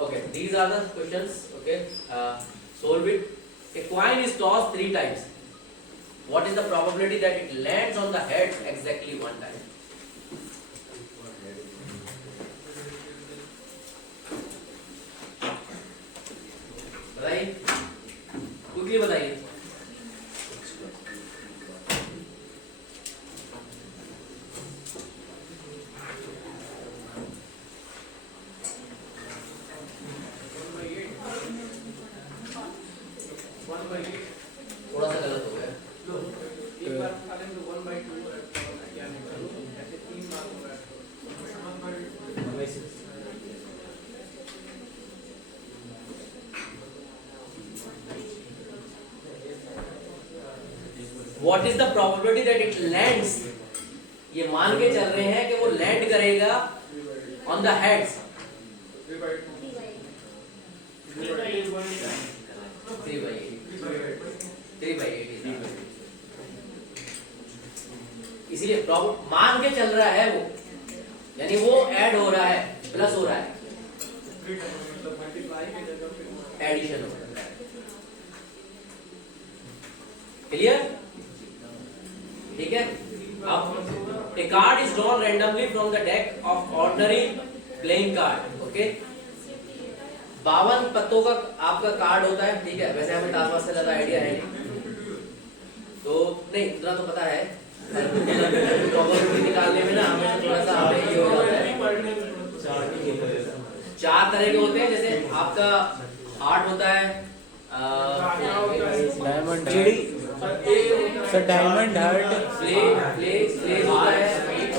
Okay, these are the questions, okay, solve it. A coin is tossed 3 times. What is the probability that it lands on the head exactly 1 time? बताइए, क्विकली बताइए। थोड़ा सा गलत हो गया, एक बार खाली तो 1/2 क्या निकालो, ऐसे 3 बार होगा 1/2। What is the probability that it lands? ये मान के चल रहे हैं कि वो लैंड करेगा on the heads 3/8 इसीलिए मान के चल रहा है वो, यानी वो ऐड हो रहा है, प्लस हो रहा है, एडिशन हो रहा है, क्लियर, ठीक है। अब a card is drawn randomly from the deck of ordinary playing card, okay. 52 पत्तों का आपका कार्ड होता है, ठीक है। वैसे हमें ताशबाज से ज्यादा आइडिया है तो नहीं, इतना तो पता है, प्रोबेबिलिटी निकालने में ना हमें थोड़ा सा हमें ये हो जाता है। 4 तरह के होते हैं, जैसे आपका हार्ट होता है, डायमंड चिड़ी सर, डायमंड हार्ट प्लेस होता है,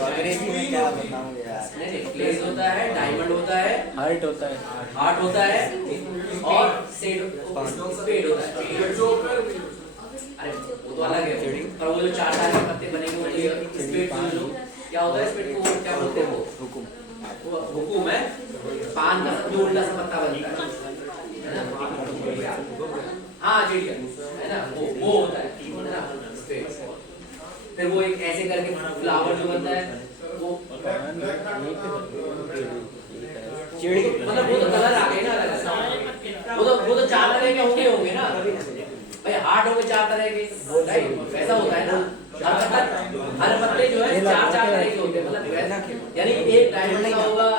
अंग्रेजी में क्या बताऊं यार, नहीं प्लेस होता है, डायमंड होता है, हार्ट होता है, हार्ट होता है और स्पेड होता है। अरे वो तो अलग है, पर वो जो 4 तारे के पत्ते बनेंगे वो स्पेड जो क्या होता है, स्पेड को क्या बोलते हैं, वो हुकुम है, पान का जो उल्टा सा पत्ता बनता है ना, हाँ चिड़िया है ना, वो होता है ना स्पेड। फिर वो एक ऐसे करके फ्लावर जो बनता है वो चिड़ी, मतलब वो तो कलर आ गए ना अलग, वो तो 4 तरह के होंगे ना भाई, हार्ट होंगे 4 तरह के, राइट, वैसा होता है ना। हर पत्ते जो है 4 तरह के होते हैं, मतलब यानी एक डायमंड का होगा,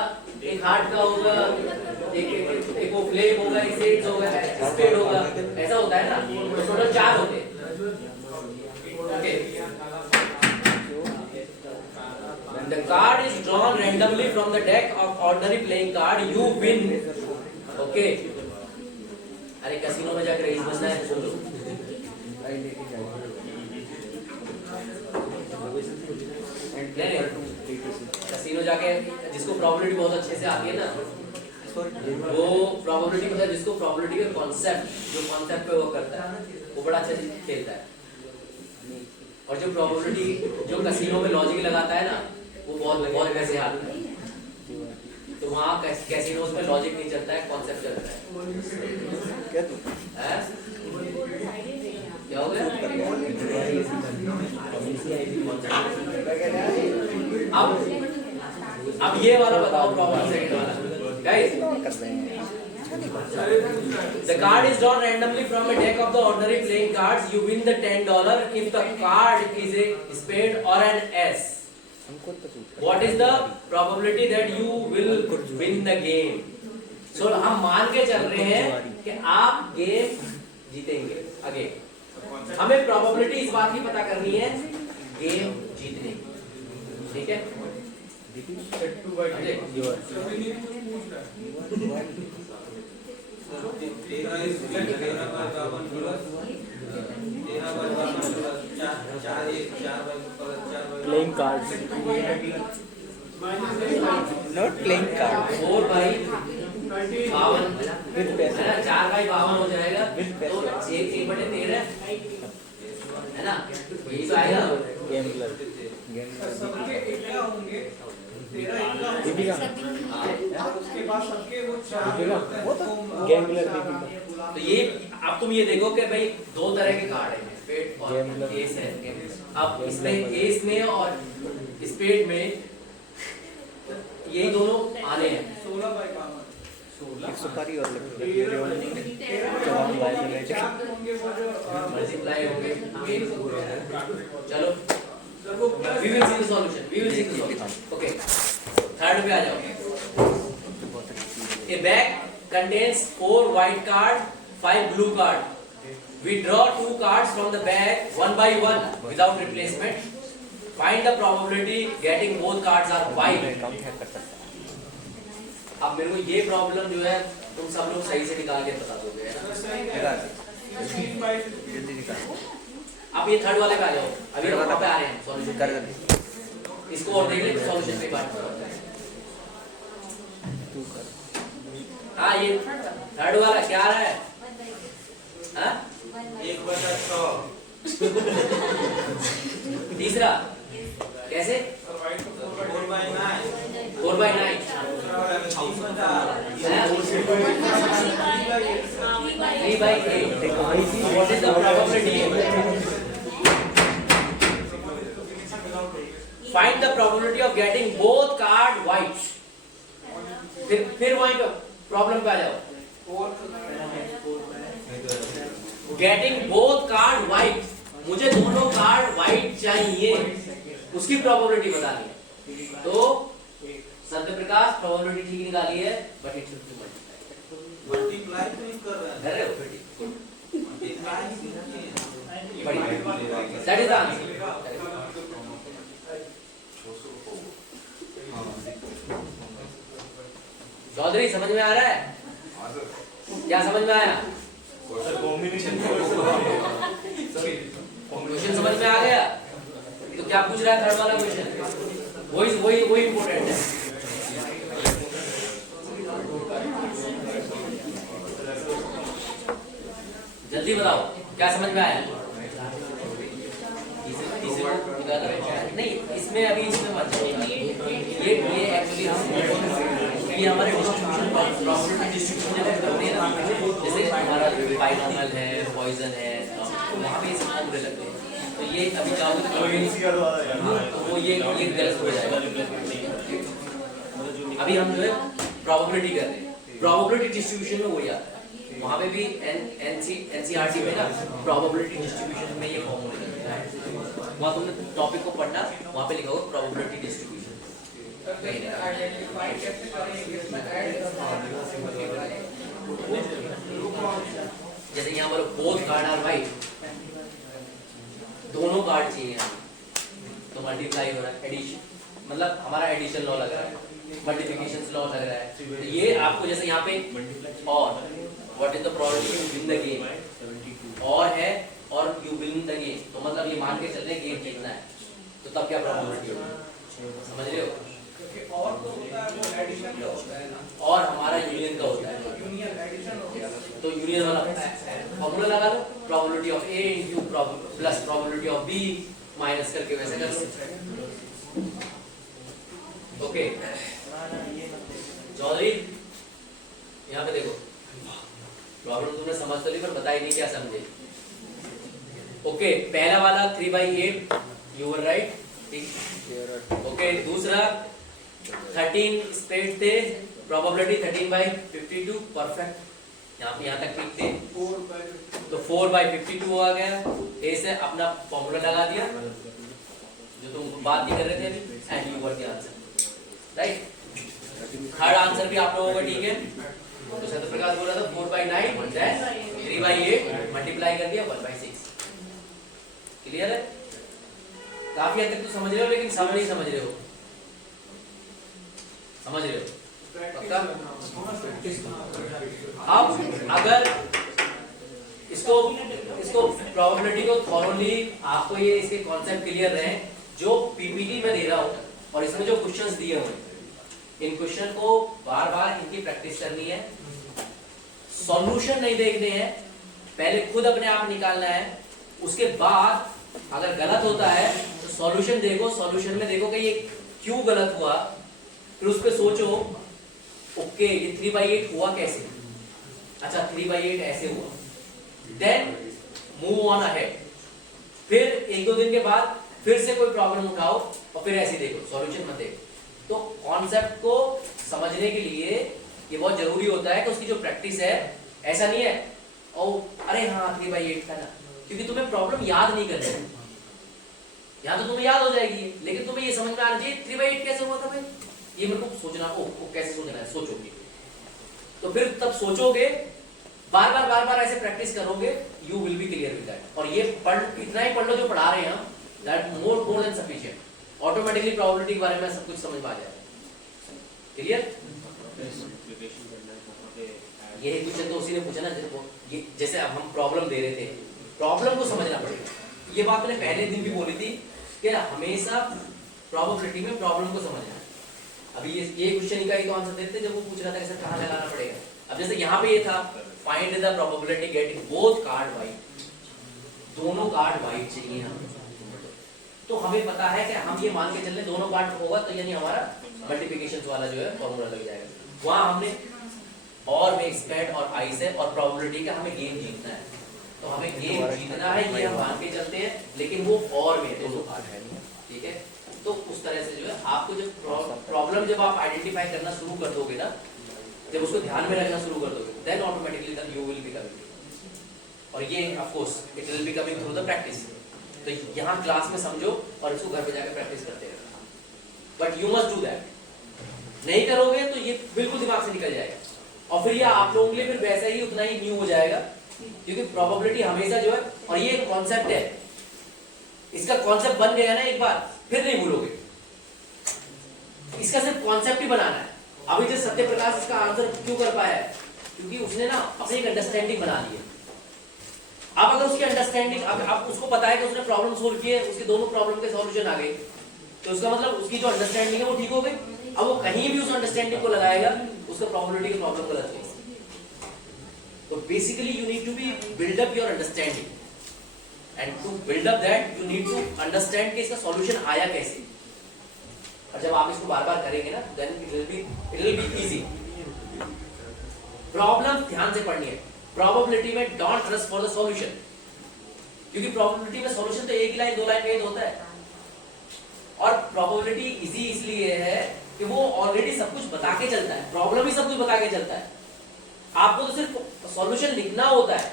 एक हार्ट का होगा, एक फ्लेम होगा, एसेट्स होगा, स्पेड होगा, ऐसा होता है ना, तो टोटल 4 होते हैं। Okay, when the card is drawn randomly from the deck of ordinary playing card, you win. Okay, अरे कैसीनो में जाकर रईस बनना है, सुन लो। कैसीनो जाके जिसको प्रोबेबिलिटी बहुत अच्छे से आती है ना, वो प्रोबेबिलिटी मतलब जिसको प्रोबेबिलिटी का कॉन्सेप्ट, जो कॉन्सेप्ट पे वो करता है, वो बड़ा अच्छा खेलता है। और जो प्रोबेबिलिटी जो कैसीनो में लॉजिक लगाता है ना, वो बहुत वैसे हारता है। तो वहाँ कैसीनोज में लॉजिक नहीं चलता है, कॉन्सेप्ट चलता है। क्या हो गया? अब ये वाला बताओ, प्रॉब्लम सेकंड वाला guys. The card is drawn randomly from a deck of the ordinary playing cards. You win the $10 if the card is a spade or an S. What is the probability that you will win the game? So हम मान के चल रहे हैं कि आप game जीतेंगे। आगे हमें प्रोबेबिलिटी इस बात की पता करनी है गेम जीतने की, ठीक है? Playing cards. Not playing cards. 4 by 52 है ना, 4 बाई 52 हो जाएगा, तो 1/13 है ना, यही तो आएगा। Gambler. सबके इतना होंगे, 13 इतना होंगे, और उसके बाद सबके वो 4 वो तो gambler दीपिका। तो ये अब तुम ये देखो कि भाई 2 तरह के कार्ड हैं, स्पेड और एस है। अब इसमें एस में और स्पेड में यही दोनों आने हैं। 16 बाई 52 एक सुपारी और मल्टीप्लाई होंगे। चलो we will see the solution. Okay, third पे आ जाओ। A bag contains 4 white card, 5 blue card. We draw 2 cards from the bag one by one without replacement. Find the probability getting both cards are white. अब मेरे को ये problem जो है तुम सब लोग सही से निकाल के बता दोगे, है ना? जल्दी निकाल। अब ये थर्ड वाले पे आ जाओ। अभी हम वहाँ पे आ रहे हैं सॉल्यूशन कर। इसको और देख ले, सॉल्यूशन पे बात करो। हाँ, ये थर्ड वाला क्या आ रहा है? हाँ? 1/100। तीसरा कैसे? 4/9। 4/9। 3/8. What is the probability? Find the probability of getting both card whites. फिर वहीं पे प्रॉब्लम पे आ जाओ। Getting both card white. मुझे दोनों कार्ड व्हाइट चाहिए, उसकी प्रोबेबिलिटी बतानी है। तो सत्य प्रकाश प्रोबेबिलिटी ठीक निकाली है, but it should be multiply क्यों कर रहे हैं? Multiply that is the answer. Chaudhary समझ में आ रहा है? क्या समझ में आया? क्वेश्चन समझ में आ गया? तो क्या पूछ रहा है थर्ड वाला क्वेश्चन? वही इम्पोर्टेंट है। जल्दी बताओ क्या समझ में आया? नहीं, इसमें अभी इसमें मत जाओ। ये एक्चुअली ये हमारे डिस्ट्रीब्यूशन प्रॉपर्टी डिस्ट्रीब्यूशन जब करते हैं ना, जैसे हमारा बाइनॉमियल है, पॉइजन है, तो वहाँ पे इस फॉर्मूले लगते हैं। तो ये अभी जाओगे तो वो ये गलत हो जाएगा। अभी हम जो है प्रोबेबिलिटी कर रहे हैं, प्रोबेबिलिटी डिस्ट्रीब्यूशन में वही आता है। वहाँ पे भी एनसीईआरटी में ना प्रोबेबिलिटी डिस्ट्रीब्यूशन में ये फॉर्मूले लगते हैं। वहाँ तुमने टॉपिक को पढ़ना, वहाँ पे लिखा होगा probability distribution. Card are white, दोनों कार्ड चाहिए हमें, तो मल्टीप्लाई हो रहा है, एडिशन मतलब हमारा एडिशन लॉ लग रहा है, मल्टीप्लिकेशन लॉ लग रहा है। तो ये आपको जैसे यहाँ पे और what is the probability you win the game, और है और यू विन द गेम, तो मतलब ये मान के चल रहे गेम जीतना है, तो तब क्या प्रोबेबिलिटी होगी, समझ रहे हो? क्योंकि और तो होता है वो एडिशन का होता है ना, और हमारा यूनियन का होता है, यूनियन एडिशन हो गया। तो यूनियन वाला फॉर्मूला लगा लो, probability of A into plus probability of B minus करके वैसे कर लो। ओके चौधरी, यहाँ पे देखो, प्रॉब्लम तुमने समझ तो ली पर बताई नहीं क्या समझे। ओके पहला वाला 3/8 यू वर राइट, ठीक। ओके दूसरा 13 स्पेड थे, प्रोबेबिलिटी 13/52 परफेक्ट, यहाँ तक ठीक थे, तो 4/52 आ गया। ए से अपना फॉर्मूला लगा दिया जो तुम बात नहीं कर रहे थे अभी, and you got the answer, right. Third answer भी आप लोगों का ठीक है, तो सत्यप्रकाश बोला था 4/9 देन 3/8 मल्टीप्लाई कर दिया 1/6। क्लियर है? काफी हद तक तो समझ रहे हो, लेकिन सब नहीं समझ रहे हो, समझ रहे हो पक्का? अब अगर इसको प्रोबेबिलिटी को थॉरोली आपको ये इसके कॉन्सेप्ट क्लियर रहे, जो पीपीटी में दे रहा हूं और इसमें जो क्वेश्चंस दिए हुए इन क्वेश्चन को बार बार इनकी प्रैक्टिस करनी है, सॉल्यूशन नहीं देखने हैं, पहले खुद अपने आप निकालना है, उसके बाद अगर गलत होता है तो सॉल्यूशन देखो, सॉल्यूशन में देखो कि ये क्यों गलत हुआ, फिर उस पे सोचो ओके ये 3/8 हुआ कैसे, अच्छा 3/8 ऐसे हुआ, देन मूव ऑन अहेड। फिर एक दो दिन के बाद फिर से कोई प्रॉब्लम उठाओ और फिर ऐसे देखो, सॉल्यूशन मत देखो। तो कॉन्सेप्ट को समझने के लिए ये बहुत जरूरी होता है कि उसकी जो प्रैक्टिस है, ऐसा नहीं है ओ अरे हाँ 3/8 था ना, क्योंकि तुम्हें प्रॉब्लम याद नहीं करनी है, यहाँ तो तुम्हें याद हो जाएगी, लेकिन तुम्हें ये समझ में आना चाहिए 3/8 कैसे हुआ था भाई, ये मेरे को सोचना, ओ कैसे सोचना है, सोचोगे तो फिर तब सोचोगे, बार बार ऐसे प्रैक्टिस करोगे, you will B clear with that. और ये इतना ही पढ़ लो जो पढ़ा रहे हैं हम, that more than sufficient, automatically probability के बारे में सब कुछ समझ में आ जाएगा। क्लियर? यही क्वेश्चन तो उसी ने पूछा ना, जैसे अब हम प्रॉब्लम दे रहे थे, प्रॉब्लम को समझना पड़ेगा। ये बात मैंने पहले दिन भी बोली थी कि हमेशा प्रोबेबिलिटी में प्रॉब्लम को समझना है। अभी ये क्वेश्चन का ही तो आंसर देते जब वो पूछ रहा था कैसे कहाँ लगाना पड़ेगा। अब जैसे यहाँ पे ये था find the probability getting both card white, दोनों कार्ड वाइट चाहिए हमें, तो हमें पता है कि हम ये मान के चल रहे दोनों कार्ड होगा तो यानी हमारा मल्टीप्लिकेशन वाला जो है फॉर्मूला लग जाएगा। वहां हमने और में स्पेड और आई से और प्रोबेबिलिटी का हमें गेम जीतना है, तो हमें गेम जीतना है ये हम मान के चलते हैं, लेकिन वो और में दोनों कार्ड है, ठीक है। तो उस तरह से जो है आपको जब प्रॉब्लम जब आप आइडेंटिफाई करना शुरू कर दोगे ना, जब उसको ध्यान में रखना शुरू कर दोगे, then automatically then you will be coming, और ये of course it will be coming through the practice. तो यहाँ क्लास में समझो और इसको घर पे जाकर प्रैक्टिस करते रहना, but you must do that. नहीं करोगे तो ये बिल्कुल दिमाग से निकल जाएगा, और फिर ये आप लोगों के लिए फिर वैसा ही उतना ही न्यू हो जाएगा, क्योंकि प्रोबेबिलिटी हमेशा जो है, और ये एक कॉन्सेप्ट है, इसका कॉन्सेप्ट बन गया ना एक बार, फिर नहीं भूलोगे। इसका सिर्फ कॉन्सेप्ट ही बनाना है। अभी जो सत्य प्रकाश इसका आंसर क्यों कर पाया है, क्योंकि उसने ना अपनी एक अंडरस्टैंडिंग बना ली है। अब अगर उसकी अंडरस्टैंडिंग, अब उसको पता है कि उसने प्रॉब्लम सोल्व की है, उसके दोनों प्रॉब्लम के सॉल्यूशन आ गए, तो उसका मतलब उसकी जो अंडरस्टैंडिंग है वो ठीक हो गई। अब वो कहीं भी उस अंडरस्टैंडिंग को लगाएगा, उसका प्रोबेबिलिटी की प्रॉब्लम गलत होगी। तो basically you need to be build up your understanding, and to build up that you need to understand कि इसका सॉल्यूशन आया कैसे। और जब आप इसको बार बार करेंगे ना, then it will be easy. Problem ध्यान से पढ़नी है, प्रोबेबिलिटी में don't rush for the solution, क्योंकि प्रोबेबिलिटी में सॉल्यूशन तो एक ही लाइन दो लाइन में ही होता है, और प्रोबेबिलिटी इजी इसलिए है कि वो ऑलरेडी सब कुछ बता के चलता है, प्रॉब्लम ही सब कुछ बता के चलता है, आपको तो सिर्फ सॉल्यूशन लिखना होता है।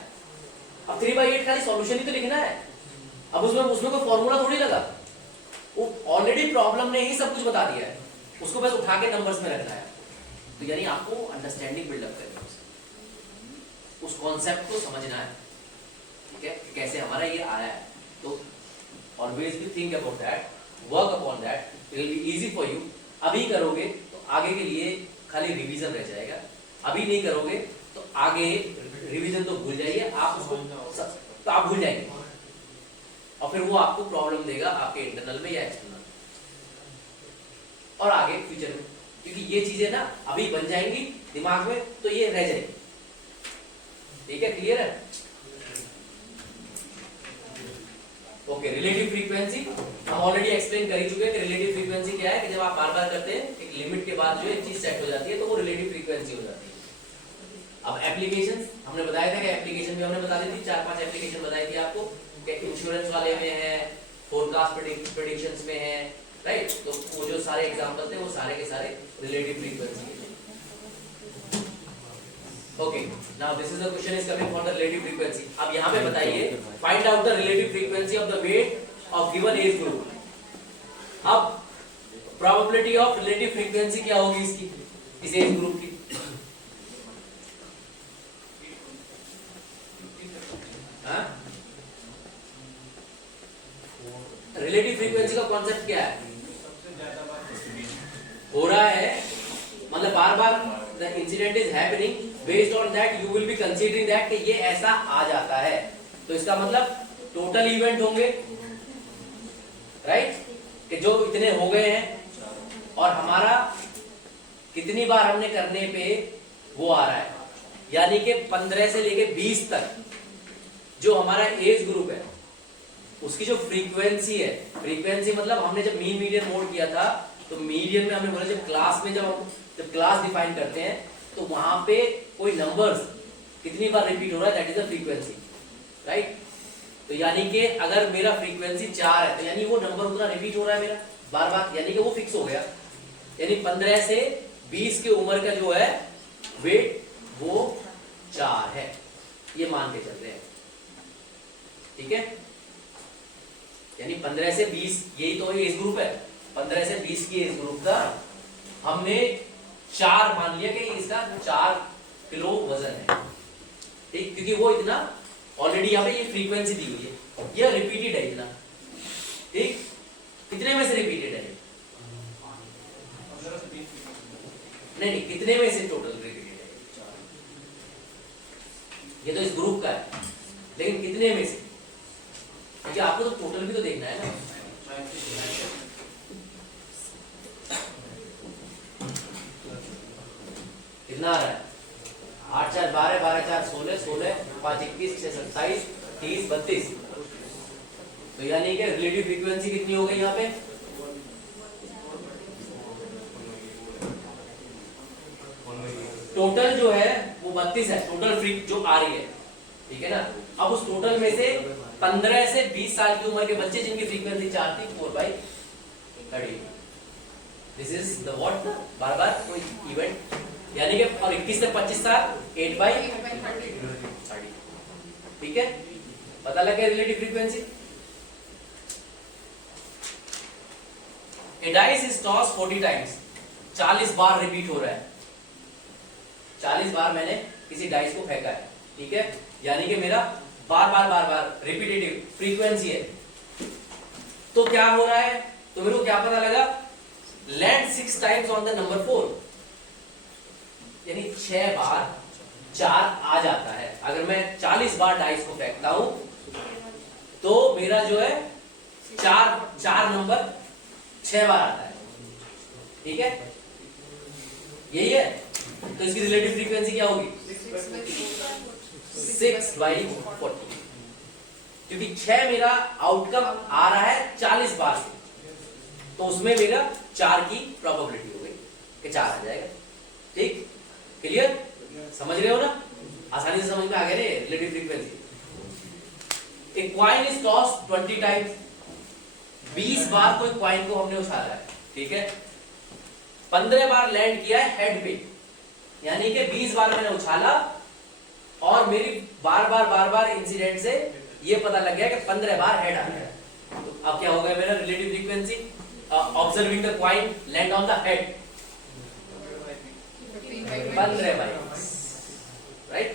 अब 3/8 खाली सॉल्यूशन ही तो लिखना है, अब उसमें कोई फॉर्मूला थोड़ी लगा, वो ऑलरेडी प्रॉब्लम ने ही सब कुछ बता दिया है, उसको बस उठा के नंबर्स में रखना है। तो यानी आपको अंडरस्टैंडिंग बिल्डअप करनी है, उस कॉन्सेप्ट को समझना है, ठीक है, कैसे हमारा ये आया है। तो always be think about that, work upon that, it will be easy for you. अभी करोगे तो आगे के लिए खाली रिवीजन रह जाएगा, अभी नहीं करोगे तो आगे रिवीजन तो भूल जाइए आप उसको, तो आप भूल जाएंगे और फिर वो आपको प्रॉब्लम देगा आपके इंटरनल में या एक्सटर्नल और आगे फ्यूचर में, क्योंकि ये चीजें ना अभी बन जाएंगी दिमाग में तो ये रह जाएगी। ठीक है, क्लियर है? ओके, रिलेटिव फ्रीक्वेंसी हम ऑलरेडी एक्सप्लेन कर ही चुके हैं कि रिलेटिव फ्रीक्वेंसी क्या है, कि जब आप बार बार करते हैं एक लिमिट के बाद जो है चीज सेट हो जाती है तो वो रिलेटिव फ्रीक्वेंसी हो जाती है। अब एप्लीकेशंस हमने बताया था कि एप्लीकेशन भी हमने बता दी थी, 4-5 एप्लीकेशन बताई थी आपको कि इंश्योरेंस वाले में है, फोरकास्ट प्रेडिक्शंस में है, राइट? तो वो जो सारे एग्जांपल थे वो सारे के सारे रिलेटिव फ्रीक्वेंसी के थे। Okay, now this is the question is coming for the relative frequency. अब यहां पे बताइए, find out the relative frequency of the weight of given age group. अब प्रोबेबिलिटी ऑफ रिलेटिव फ्रीक्वेंसी क्या होगी इसकी, इस एज ग्रुप की? रिलेटिव फ्रीक्वेंसी का कॉन्सेप्ट क्या है? हो रहा है मतलब बार बार the incident is happening, based on that you will be considering that कि ये ऐसा आ जाता है, तो इसका मतलब टोटल इवेंट होंगे, राइट? कि जो इतने हो गए हैं और हमारा कितनी बार हमने करने पे वो आ रहा है, यानी कि 15 से लेके 20 तक जो हमारा एज ग्रुप है उसकी जो फ्रीक्वेंसी है, फ्रीक्वेंसी मतलब हमने जब मीन मीडियन मोड किया था तो मीडियन में हमने बोला जब क्लास में जब क्लास डिफाइन करते हैं तो वहां पे कोई नंबर्स कितनी बार रिपीट हो रहा है, that is the frequency, right? तो यानी कि अगर मेरा फ्रीक्वेंसी 4 है तो यानी वो नंबर उतना रिपीट हो रहा है मेरा बार बार, यानी कि वो फिक्स हो गया, यानी 15 से 20 के उम्र का जो है वेट वो 4 है, ये मान के चल रहे हैं। ठीक है, यानी 15 से 20 यही तो एज ग्रुप है, 15 से 20 की एज ग्रुप का हमने 4 मान लिया कि इसका 4 किलो वजन है, ठीक? क्योंकि वो इतना ऑलरेडी यहाँ पे ये फ्रीक्वेंसी दी हुई है, ये रिपीटेड है इतना, ठीक? कितने में से रिपीटेड है? नहीं, कितने में से टोटल रिपीटेड है? ये तो इस ग्रुप का है, लेकिन कितने में से? क्योंकि आपको तो टोटल भी तो देखना है ना। कितना आ रहा है? 8 4 12, 12 4 16, 16 5 21, 6 27, 30 32। तो यानी कि रिलेटिव फ्रीक्वेंसी कितनी हो गई यहाँ पे? टोटल जो है वो 32 है, टोटल फ्री जो आ रही है, ठीक है ना? अब उस टोटल में से 15 से 20 साल की उम्र के बच्चे जिनकी फ्रीक्वेंसी 4 थी, 4/30, दिस इज द व्हाट, बार बार कोई इवेंट, यानी कि और 21 से 25 साल 8/30, ठीक है? पता लग गया relative frequency. A dice is tossed 40 times, 40 bar repeat हो रहा है, 40 बार मैंने किसी डाइस को फेंका है, ठीक है? यानी कि मेरा बार बार रिपीटेटिव फ्रीक्वेंसी है, तो क्या हो रहा है? तो मेरे को क्या पता लगा? Land 6 times on the number 4, यानी 6 बार 4 आ जाता है। अगर मैं 40 बार डाइस को फेंकता हूं तो मेरा जो है 4 नंबर 6 बार आता है, ठीक है? यही है, तो इसकी रिलेटिव फ्रीक्वेंसी क्या होगी? 6/40, क्योंकि 6 मेरा आउटकम आ रहा है 40 बार से, तो उसमें मेरा 4 की प्रोबेबिलिटी हो गई कि 4 आ जाएगा, ठीक? क्लियर? समझ रहे हो ना? आसानी से समझ में आ गया रे relative frequency. A coin is tossed 20 times, 20 बार कोई कॉइन को हमने उछाला है, ठीक है? 15 बार लैंड किया है हेड पे, यानी कि 20 बार मैंने उछाला और मेरी बार इंसिडेंट से ये पता लग गया कि 15 बार हेड आ गया। तो अब क्या हो गया मेरा relative frequency? Observing the coin land on the head, 15/20, right?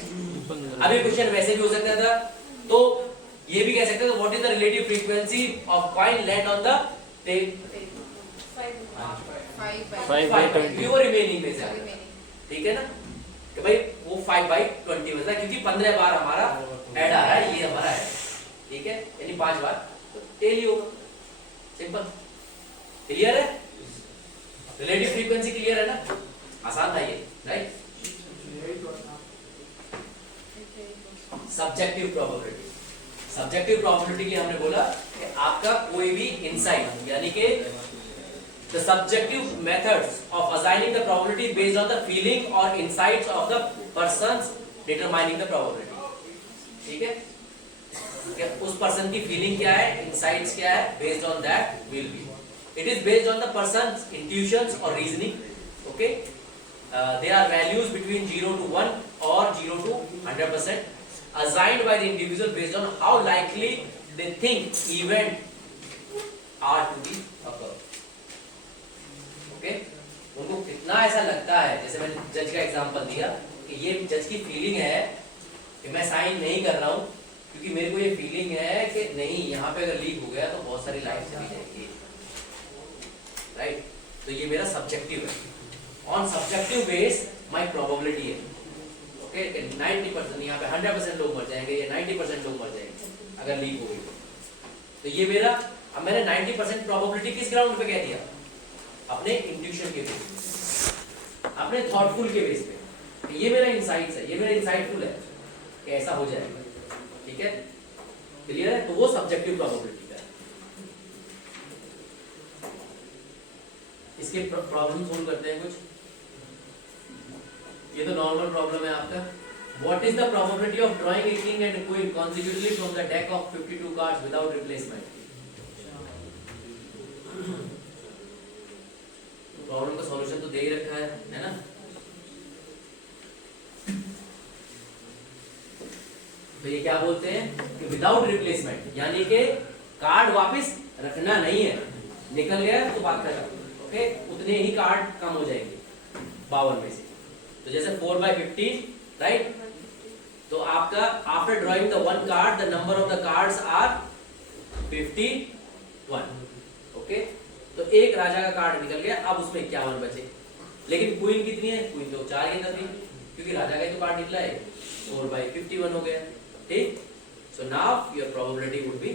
अभी क्वेश्चन वैसे भी हो सकता था तो ये भी कह सकते हैं what is the relative frequency of coin land on the tape 5/20 वो रिमेनिंग में से आ गया। ठीक है ना कि भाई वो 5/20 बचता है क्योंकि 15 बार हमारा ऐड आ रहा है, ये हमारा है। ठीक है, यानी 5 बार तो टेल ही होगा। सिंपल, क्लियर है? रिलेटिव फ्रीक्वेंसी क्लियर है ना? आसान था ये, right? Subjective probability. Subjective probability के लिए हमने बोला कि आपका कोई भी इनसाइट यानी कि the subjective methods of assigning the probability based on the feeling or insights of the persons determining the probability। ठीक है, क्या उस पर्सन की फीलिंग क्या है, इनसाइट्स क्या है, based on that will be it is based on the person's intuitions or reasoning। okay, there are values between 0 to 1 or 0 to 100% assigned by the individual based on how likely they think event are to be occur। okay, उनको कितना ऐसा लगता है, जैसे मैंने जज का example दिया कि ये जज की फीलिंग है कि मैं साइन नहीं कर रहा हूँ क्योंकि मेरे को ये फीलिंग है कि नहीं यहाँ पे अगर लीक हो गया तो बहुत सारी लाइफ चली जाएगी, राइट? तो ये मेरा सब्जेक्टिव है। On subjective base my probability है, ओके, 90% यहाँ पे 100% लोग मर जाएंगे या 90% लोग मर जाएंगे अगर लीक हो गई तो ये मेरा, अब मैंने 90% प्रोबेबिलिटी किस ग्राउंड पे कह दिया? अपने इंट्यूशन के बेस, अपने थॉटफुल के बेस पे। ये मेरा इनसाइट्स है, ये मेरा इनसाइटफुल है कि ऐसा हो जाएगा। ठीक है, क्लियर है? तो वो सब्जेक्टिव प्रोबेबिलिटी का है। इसके प्रॉब्लम सोल्व करते हैं कुछ। ये तो नॉर्मल प्रॉब्लम है आपका। What is the probability of drawing a king and queen consecutively from the deck of 52 cards without replacement? Problem का सॉल्यूशन तो दे ही रखा है ना? तो ये क्या बोलते हैं कि विदाउट रिप्लेसमेंट, यानी कि कार्ड वापस रखना नहीं है, निकल गया तो बात खत्म। ओके, उतने ही कार्ड कम हो जाएंगे 52 में से। तो जैसे 4/15, राइट? तो आपका after drawing the one card the number of the cards are 51। Okay, तो एक राजा का कार्ड निकल गया, अब उसमें 51 बचे। लेकिन क्वीन कितनी है? क्वीन तो 4 ही थी क्योंकि राजा का ही तो कार्ड निकला है, 4/51 हो गया। ठीक, so now your probability would be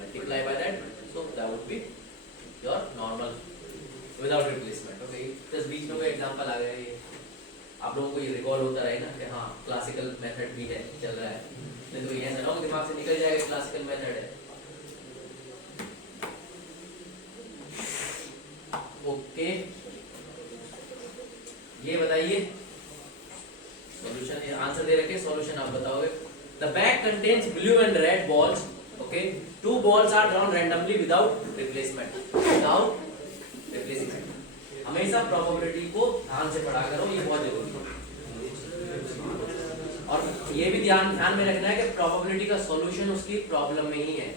multiply by that, so that would be your normal without replacement. Okay, just बीच में कोई एग्जांपल आ गया, ये आप लोगों को ये रिकॉल होता रहे ना कि हाँ क्लासिकल मेथड भी है, चल रहा है, नहीं तो ये ऐसा ना हो दिमाग से निकल जाएगा क्लासिकल मेथड है। ओके, ये बताइए सॉल्यूशन, आंसर दे रखे, सॉल्यूशन आप बताओगे। The bag contains blue and red balls. Okay, 2 balls are drawn randomly without replacement, without replacement। हमेशा प्रोबेबिलिटी को ध्यान से पढ़ा करो, ये बहुत जरूरी है। और ये भी ध्यान में रखना है कि प्रोबेबिलिटी का सॉल्यूशन उसकी प्रॉब्लम में ही है।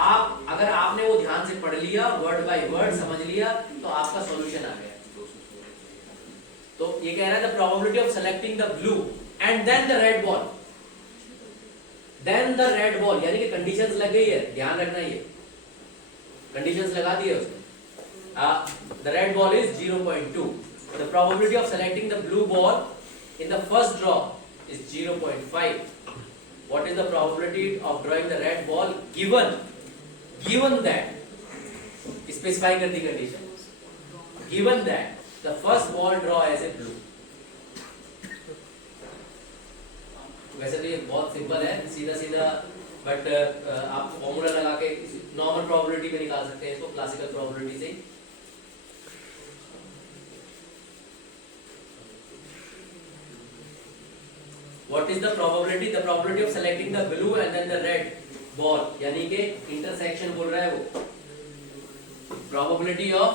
आप अगर आपने वो ध्यान से पढ़ लिया, वर्ड बाय वर्ड समझ लिया, तो आपका सॉल्यूशन आ गया। तो ये कह रहा है the probability of selecting the blue and then the red ball, then the red ball, यानी कि कंडीशंस लग गई है, ध्यान रखना, ये कंडीशंस लगा दी है उसने। The red ball is 0.2, the probability of selecting the blue ball in the first draw is 0.5। What is the probability of drawing the red ball given that, specify कर दी condition, given that the first ball draw as a blue। वैसे तो ये बहुत simple है, सीधा सीधा, but आप formula लगा के नॉर्मल प्रोबेबिलिटी में निकाल सकते हैं इसको, क्लासिकल प्रोबेबिलिटी से। What is the probability? The probability of selecting the blue and then the red ball, यानी कि इंटरसेक्शन बोल रहा है वो, probability of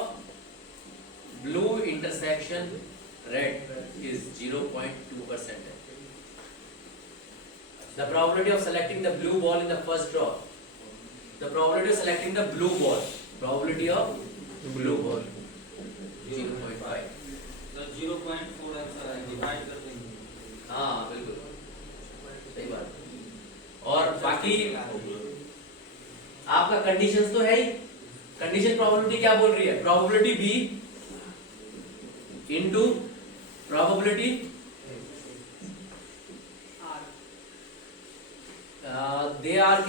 blue intersection red is 0.2%। The probability of selecting the blue ball in the first draw, the probability of selecting the blue ball, probability of blue ball 0.5। तो 0.4 answer है, divide कर देंगे। हाँ बिल्कुल सही बात। और बाकी आपका कंडीशंस तो है ही। कंडीशन प्रोबेबिलिटी क्या बोल रही है? Probability B into probability they are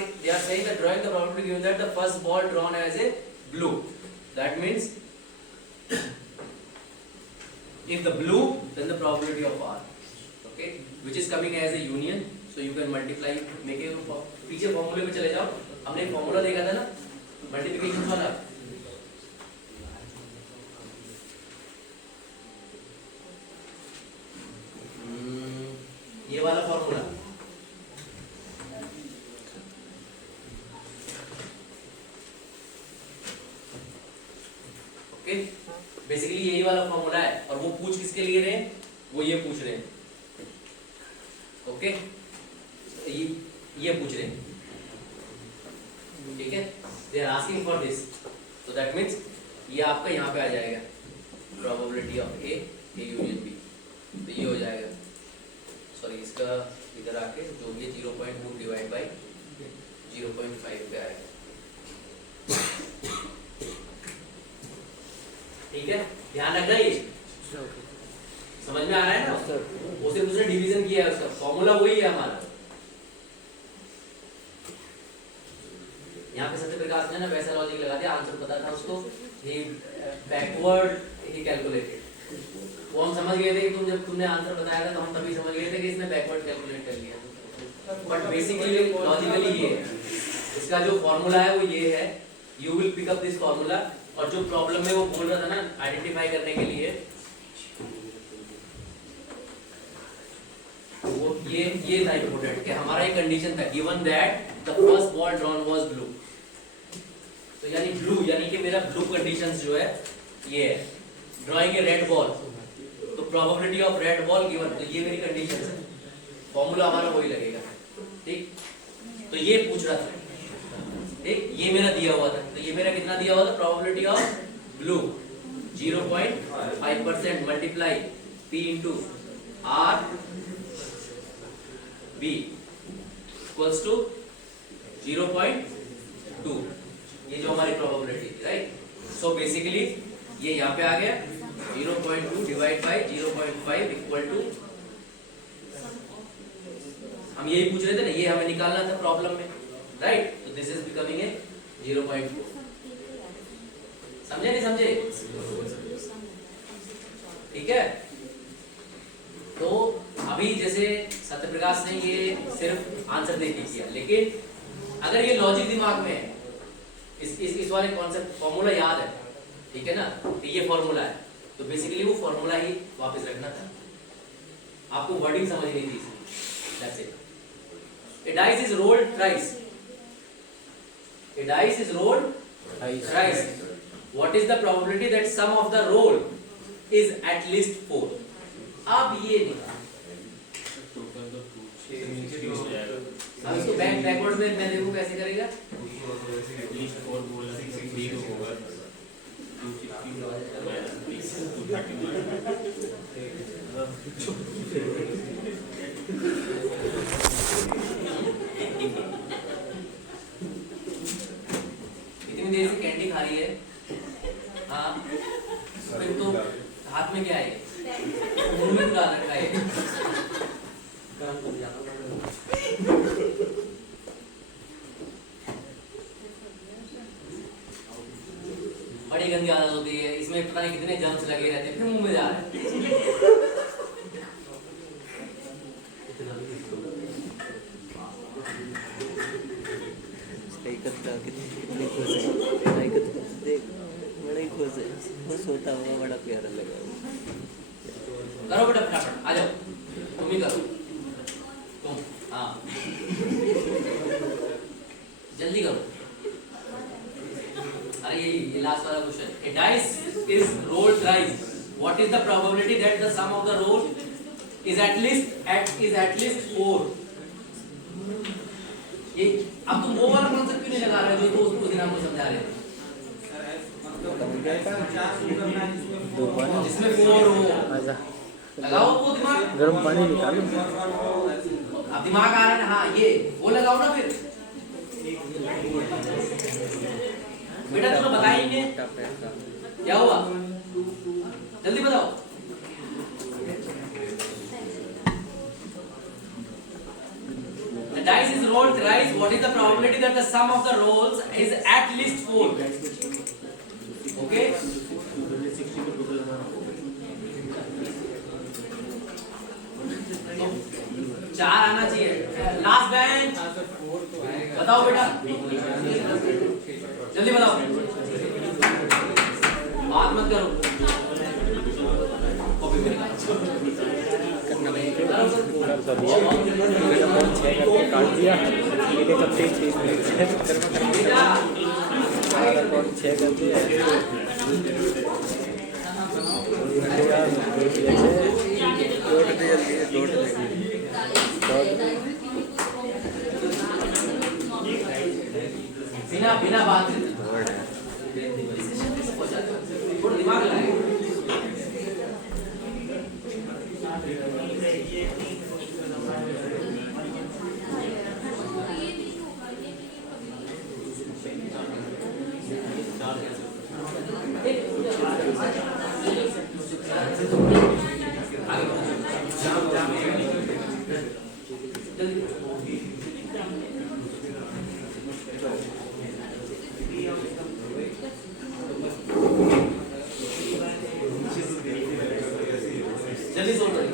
saying that drawing the probability given that the first ball drawn as a blue, that means if the blue, then the probability of R, okay, which is coming as a union, so you can multiply, make a पीछे फॉर्मूले पे चले जाओ, हमने एक formula देखा था ना मल्टीप्लिकेशन वाला, ये वाला फॉर्मूला, ओके, बेसिकली यही वाला फॉर्मूला है। और वो पूछ किसके लिए रहे हैं? वो ये पूछ रहे हैं, ओके, ये पूछ रहे हैं, ठीक है, they are asking for this, so that means ये आपका यहाँ पे आ जाएगा probability of A union B, तो ये हो जाएगा, सॉरी इसका इधर आके जो ये 0.2 डिवाइड बाई 0.5 पे आएगा, ठीक है, ध्यान रखना ये समझ में आ रहा है ना? वो सिर्फ उसने डिवीजन किया है, उसका फॉर्मूला वही है हमारा। यहाँ पे सत्य प्रकाश ने ना वैसा लॉजिक लगा दिया, आंसर पता था उसको, ही बैकवर्ड ही कैलकुलेटेड, वो हम समझ गए थे कि जब तुमने आंसर बताया था तो हम तभी समझ गए थे कि इसने बैकवर्ड कैलकुलेट कर लिया, बट बेसिकली लॉजिकली ये इसका जो फॉर्मूला है वो ये है, you will pick up this formula, और जो प्रॉब्लम में वो बोल रहा था ना आइडेंटिफाई करने के लिए, वो ये था इम्पोर्टेंट कि हमारा एक कंडीशन था given that the first ball drawn was blue, तो यानी ब्लू यानी कि मेरा ब्लू कंडीशंस जो है ये है, ड्राइंग ए रेड बॉल, तो probability of red ball given, तो ये मेरी कंडीशन है, फॉर्मूला हमारा वही लगेगा, ठीक, तो ये पूछ रहा था, ठीक, ये मेरा दिया हुआ था, तो ये मेरा कितना दिया हुआ था? Probability of blue 0.5% multiply P into R B equals to 0.2, ये जो हमारी प्रोबेबिलिटी थी, राइट? सो बेसिकली ये यहाँ पे आ गया 0.2 डिवाइड बाई 0.5 इक्वल टू, हम यही पूछ रहे थे ना, ये हमें निकालना था प्रॉब्लम में, राइट? तो दिस इज बिकमिंग ए 0.2, समझे नहीं समझे? ठीक है, तो अभी जैसे सत्यप्रकाश ने ये सिर्फ आंसर दे दिया, लेकिन अगर ये लॉजिक दिमाग में है, इस वाले कॉन्सेप्ट फॉर्मूला याद है, ठीक है ना, कि ये फॉर्मूला है, तो बेसिकली वो फॉर्मूला ही वापस रखना था, आपको वर्डिंग समझ नहीं थी, that's it. A dice is rolled thrice. A dice is rolled thrice. What is the probability that sum of the roll is at least 4? अब ये निकाल, इसको बैकवर्ड में मैं देखूं कैसे करेगा, इतनी देर से कैंडी खा रही है, हाँ, फिर तो हाथ में क्या है, मुंह में डाल रखा है, बड़ी गंदी आदत होती है, इसमें पता नहीं कितने जर्म्स लगे रहते हैं, फिर मुंह में जा रहे हैं। कितनी खुश है, देख बड़ा ही खुश है, वो सोता हुआ बड़ा प्यारा लगा। करो बेटा फटाफट, आ जाओ, तुम ही करो, तुम, हाँ, जल्दी करो। अरे ये लास्ट वाला question, a dice is rolled thrice, what is the probability that the sum of the roll is at least 4? ये अब तुम वो वाला कॉन्सेप्ट क्यों नहीं लगा रहे हो जो दोस्त उस दिन हमको समझा रहे थे, जिसमें 4 हो, लगाओ वो दिमाग, गर्म पानी निकालो, अब दिमाग आ रहा है ना, हाँ ये वो लगाओ ना फिर। बेटा तुम्हें बताया ही नहीं क्या हुआ, जल्दी बताओ। The dice is rolled thrice. What is the probability that the sum of the rolls is at least 4? Okay. तो 4 आना चाहिए। लास्ट बेंच बताओ बेटा, जल्दी बताओ, बात मत करो। कॉपी में काट दिया मेरे कब से 6 कर दिया बिना बिना बात थोड़ा दिमाग लगाए। जल्दी सोच रही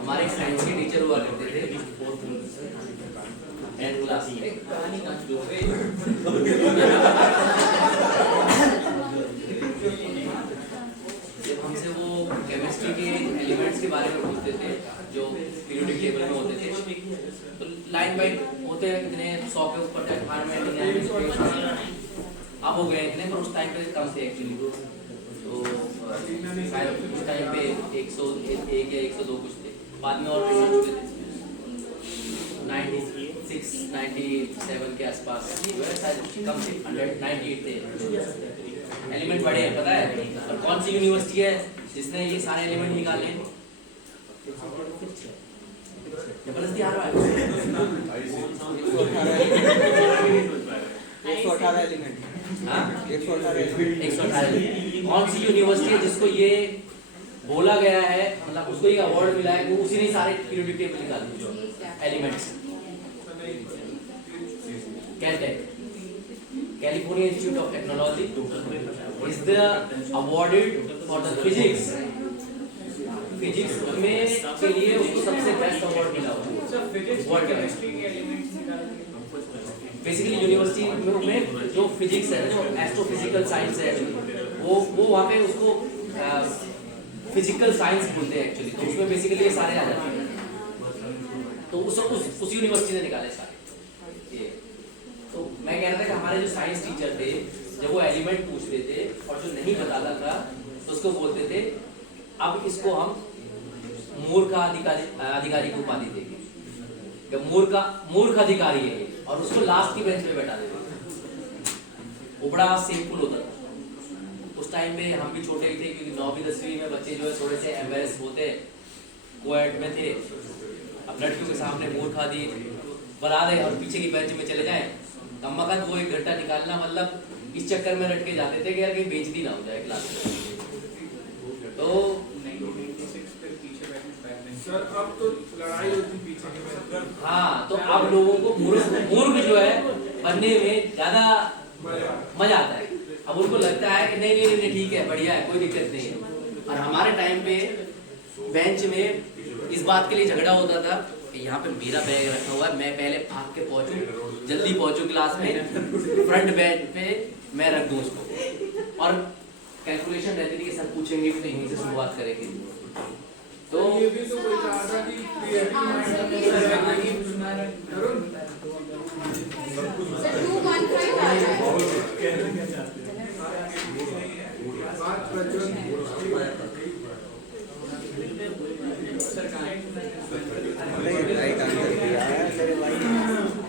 हमारे साइंस के टीचर हुआ करते थे 10th क्लास में। जब हमसे वो केमिस्ट्री के एलिमेंट्स के बारे में पूछते थे जो पीरियोडिक टेबल में होते थे, तो लाइन बाय होते हैं कितने 100 के ऊपर एनवायरनमेंट अब हो गए इतने, पर उस टाइम पे कम थे एक्चुअली। तो शायद उस टाइम पे 101 या 102 कुछ थे, बाद में और बढ़ चुके थे 96 97 के आसपास जो है शायद कम थे, 198 थे। एलिमेंट बड़े हैं पता है। और कौन सी यूनिवर्सिटी है जिसने ये सारे एलिमेंट निकाले हैं? जबरदस्ती आ रहा है 118 एलिमेंट। हाँ 118 कौन सी यूनिवर्सिटी है जिसको ये बोला गया है, मतलब उसको ये अवार्ड मिला है, वो उसी ने सारे पीरियोडिक टेबल निकाले elements? Caltech, California institute of technology is the awarded for the physics में के लिए उसको सबसे बेस्ट अवार्ड मिला हुआ वर्ल्ड में। बेसिकली यूनिवर्सिटी में जो फिजिक्स है, जो एस्ट्रोफिजिकल साइंस है, वो वहाँ पे उसको फिजिकल साइंस बोलते हैं एक्चुअली। तो उसमें बेसिकली ये सारे आ जाते हैं। तो उस यूनिवर्सिटी ने निकाले सारे ये। तो मैं कह रहा था कि हमारे जो साइंस टीचर थे जब वो एलिमेंट पूछते थे और जो नहीं बताता था तो उसको बोलते थे अब इसको हम मूर्ख अधिकारी की उपाधि देंगे, मूर्ख अधिकारी है और उसको लास्ट की बेंच पे बैठा देते। वो बड़ा सेफुल होता था उस टाइम पे। हम भी छोटे ही थे क्योंकि 9वीं 10वीं में बच्चे जो है थोड़े से एम्बेरस होते, कोएड में थे, अब लड़कियों के सामने मूर्ख आदि बना दे और पीछे की बेंच में चले जाए कमबख्त वो 1 घंटा निकालना, मतलब इस चक्कर में लटके जाते थे कि यार कहीं बेइज्जती ना हो जाए क्लास में। तो सर अब तो लड़ाई होती पीछे के। हाँ, तो अब लोगों को मूर्ख जो है बनने में ज्यादा मजा आता है। अब उनको लगता है कि नहीं ठीक है, बढ़िया है, कोई दिक्कत नहीं है। और हमारे टाइम पे बेंच में इस बात के लिए झगड़ा होता था कि यहाँ पे मेरा बैग रखा हुआ है, मैं पहले भाग के पहुंचूं, जल्दी पहुंचूं क्लास में, फ्रंट बेंच पे मैं रख दूं उसको। और कैलकुलेशन रहती थी कि सर पूछेंगे तो यहीं से शुरुआत करेंगे। तो ये भी तो कोई चाहता कि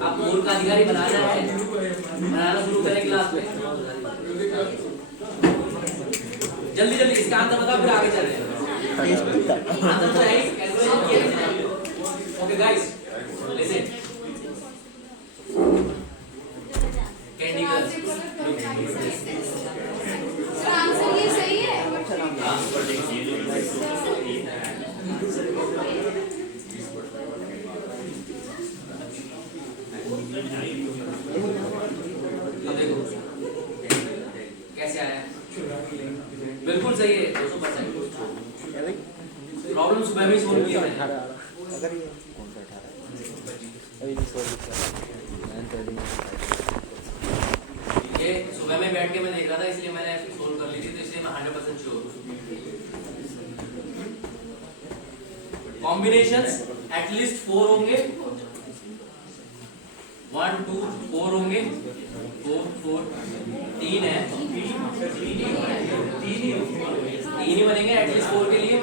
आप मूर्ख का अधिकारी बनाना शुरू करें क्लास में। जल्दी इसका आंसर बताओ फिर आगे चलते हैं। आंसर तो है ही, कैलकुलेशन किया। Okay guys listen, candy crush. Sir answer ये सही है। तो देखो कैसे आया, बिल्कुल सही है 200%। प्रॉब्लम सुबह में ही सोल्व किया मैंने। अगर ये कौन सा 18 अभी नहीं सॉल्व ये सुबह में बैठ के मैं देख रहा था इसलिए मैंने सोल्व कर ली थी, तो इसलिए मैं 100% श्योर हूँ। कॉम्बिनेशंस एटलीस्ट 4 होंगे, 1 2 4 होंगे, 4 4 3 है, 3 ही बनेंगे एटलीस्ट 4 के लिए।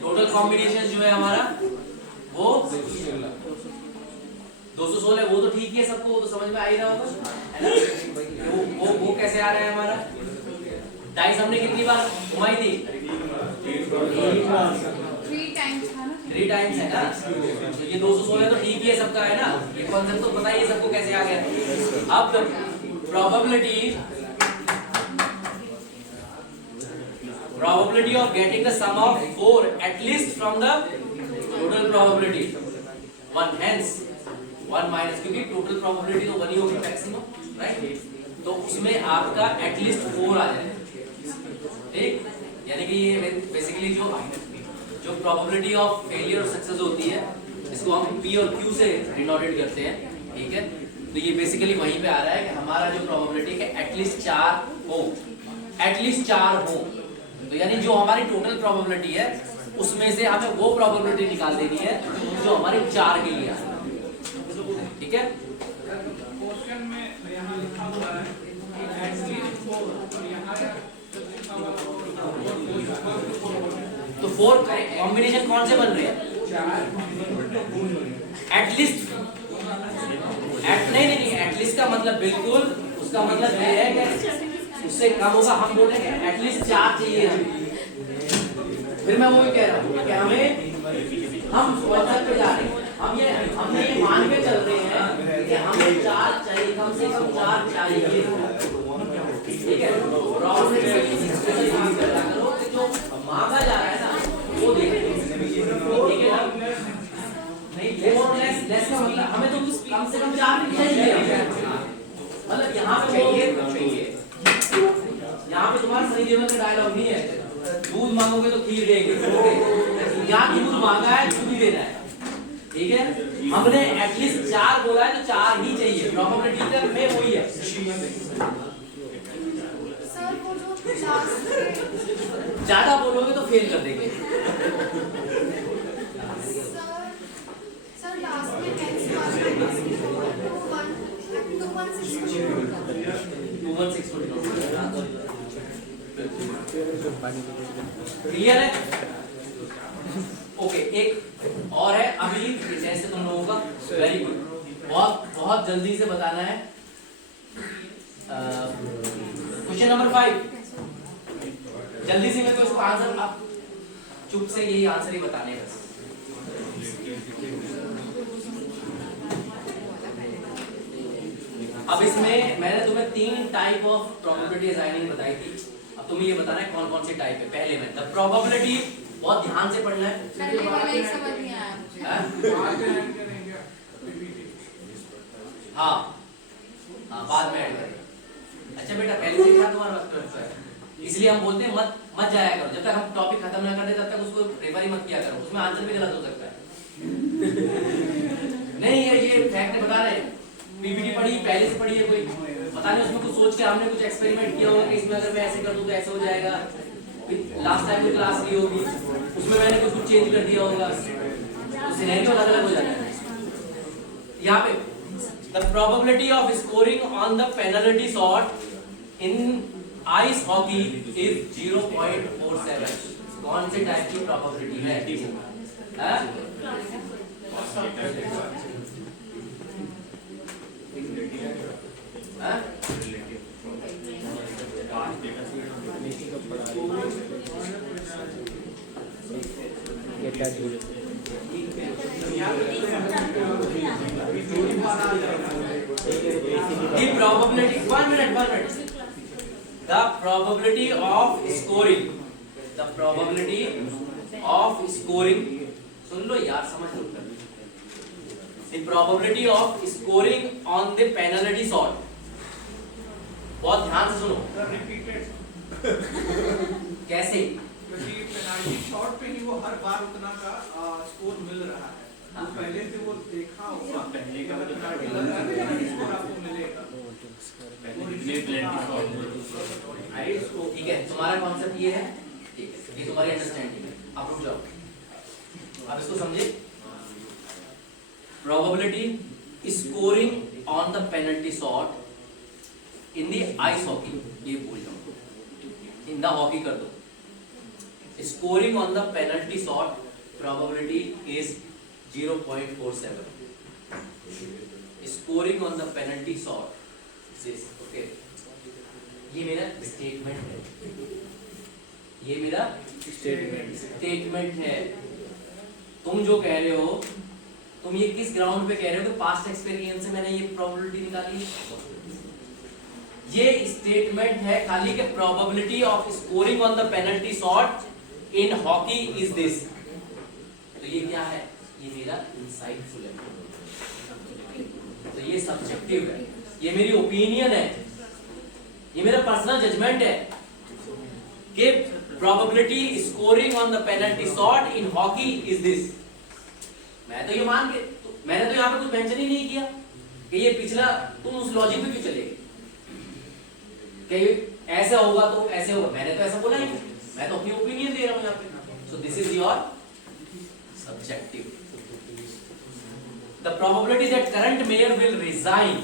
टोटल कॉम्बिनेशन जो है हमारा वो 216 है, वो तो ठीक ही है सबको, वो तो समझ में आ ही रहा होगा, है ना। वो कैसे आ रहा है हमारा, डाइस हमने कितनी बार घुमाई थी, 3 टाइम्स था ना। 3 टाइम्स है ना, तो ये 216 तो ठीक ही है सबका, है ना। ये कॉन्सेप्ट तो पता ही है सबको कैसे आ गया। अब probability of getting the sum of 4 at least from the total probability 1, hence 1 minus, क्योंकि total probability तो 1 ही होगी मैक्सिमम, राइट। तो उसमें आपका at least 4 आ जाएगा, ठीक। यानी कि ये बेसिकली जो probability of failure और सक्सेस होती है, इसको हम P और Q से डिनोटेट करते हैं, ठीक है। तो ये बेसिकली वहीं पे आ रहा है कि हमारा जो probability है एटलीस्ट 4 हो, एटलीस्ट 4 हो। तो यानी जो हमारी टोटल प्रोबेबिलिटी है उसमें से हमें वो प्रोबेबिलिटी निकाल देनी है जो हमारी 4 के लिए है, ठीक है। क्वेश्चन में यहाँ लिखा हुआ है कि एटलीस्ट 4 और यहाँ लिखा हुआ तो 4 कॉम्बिनेशन कौन से बन रहे हैं, एटलीस्ट नहीं, एटलीस्ट का मतलब बिल्कुल उसका मतलब ये है कि उससे कम होगा, हम बोलेंगे एटलीस्ट 4 चाहिए हमें। फिर मैं वो ही कह रहा हूँ कि हम कॉन्सेप्ट पे जा रहे हैं, हम ये मान के चल रहे हैं कि हमें 4 चाहिए, कम से कम 4 चाहिए, ठीक है। जो मांगा जा रहा है ना वो देखो, ठीक है ना। नहीं लेस का मतलब हमें तो कम से कम 4 चाहिए, मतलब यहाँ पे यहाँ पे तुम्हारा सही जीवन का डायलॉग नहीं है, दूध मांगोगे तो खीर देंगे, यहाँ दूध मांगा है, दूध ही देना है, ठीक है। हमने एटलीस्ट 4 बोला है तो 4 ही चाहिए, प्रोबेबिलिटी में वही है। सर वो जो लास्ट ज्यादा बोलोगे तो फेल कर देंगे। सर लास्ट में टेंस मार्क्स 216 क्लियर है, ओके। एक और है अभी जैसे तुम लोगों का, वेरी गुड, बहुत जल्दी से बताना है। क्वेश्चन नंबर 5, जल्दी से मेरे को इसका आंसर, आप चुप से यही आंसर ही बताने हैं बस। अब इसमें मैंने तुम्हें 3 टाइप ऑफ प्रोबेबिलिटी असाइनिंग बताई थी, अब तुम्हें ये बताना है कौन कौन से टाइप है। पहले में द प्रोबेबिलिटी, बहुत ध्यान से पढ़ना है, पहले वाला ही समझ नहीं आया मुझे। हाँ बाद में ऐड करेंगे। अच्छा बेटा पहले से था तुम्हारा वक्त, इसलिए हम बोलते हैं मत जाया करो, जब तक हम टॉपिक खत्म ना कर दे तब तक उसको रेफर ही मत किया करो, उसमें आंसर भी गलत हो सकता है। नहीं ये फैक्ट बता रहे हैं, पीपीटी पढ़ी पहले से पढ़ी है कोई, पता नहीं उसमें कुछ सोच के हमने कुछ एक्सपेरिमेंट किया होगा कि इसमें अगर मैं ऐसे कर दूं तो ऐसे हो जाएगा, लास्ट टाइम कोई क्लास ली होगी उसमें मैंने कुछ चेंज कर दिया होगा, तो सिनेरियो अलग अलग हो जाता है। यहाँ पे the probability of scoring on the penalty shot in ice hockey is 0.47। कौन से टाइप की प्रोबेबिलिटी है? The probability, 1 minute. The probability of scoring. The probability of scoring. सुन लो यार, समझ लो. The probability of scoring on the penalty shot. बहुत ध्यान से सुनो. रिपीटेड, कैसे? क्योंकि पेनाल्टी शॉट पे ही वो हर बार उतना का स्कोर मिल रहा है। तो पहले से वो देखा होगा पहले का पेनाल्टी लगा है स्कोर आपको मिलेगा। ठीक है, तुम्हारा कॉन्सेप्ट ये है, ठीक है, ये तुम्हारी अंडरस्टैंडिंग है. अब रुक जाओ, अब इसको समझे. Probability scoring on the penalty shot in the ice hockey, ये बोल जाओ, इन द हॉकी कर दो. Scoring on the penalty shot probability is 0.47. Scoring on the penalty shot is, okay, ये मेरा स्टेटमेंट है, ये मेरा स्टेटमेंट है. तुम जो कह रहे हो, तुम ये किस ग्राउंड पे कह रहे हो कि पास्ट एक्सपीरियंस से मैंने ये प्रोबेबिलिटी निकाली है. ये स्टेटमेंट है खाली कि probability of scoring on the penalty shot in hockey is this. तो ये क्या है? ये मेरा इनसाइटफुल है, तो ये सब्जेक्टिव है, ये मेरी ओपिनियन है, ये मेरा पर्सनल जजमेंट है कि probability scoring on the penalty shot in hockey is this. मैं तो ये मान के, मैंने तो यहाँ पे कुछ मेंशन ही नहीं किया कि ये पिछला, तुम उस लॉजिक पे क्यों चले कि ऐसा होगा तो ऐसे होगा. मैंने तो ऐसा बोला ही नहीं, मैं तो अपनी ओपिनियन दे रहा हूँ यहाँ पे. सो this is your subjective. The probability that current mayor will resign,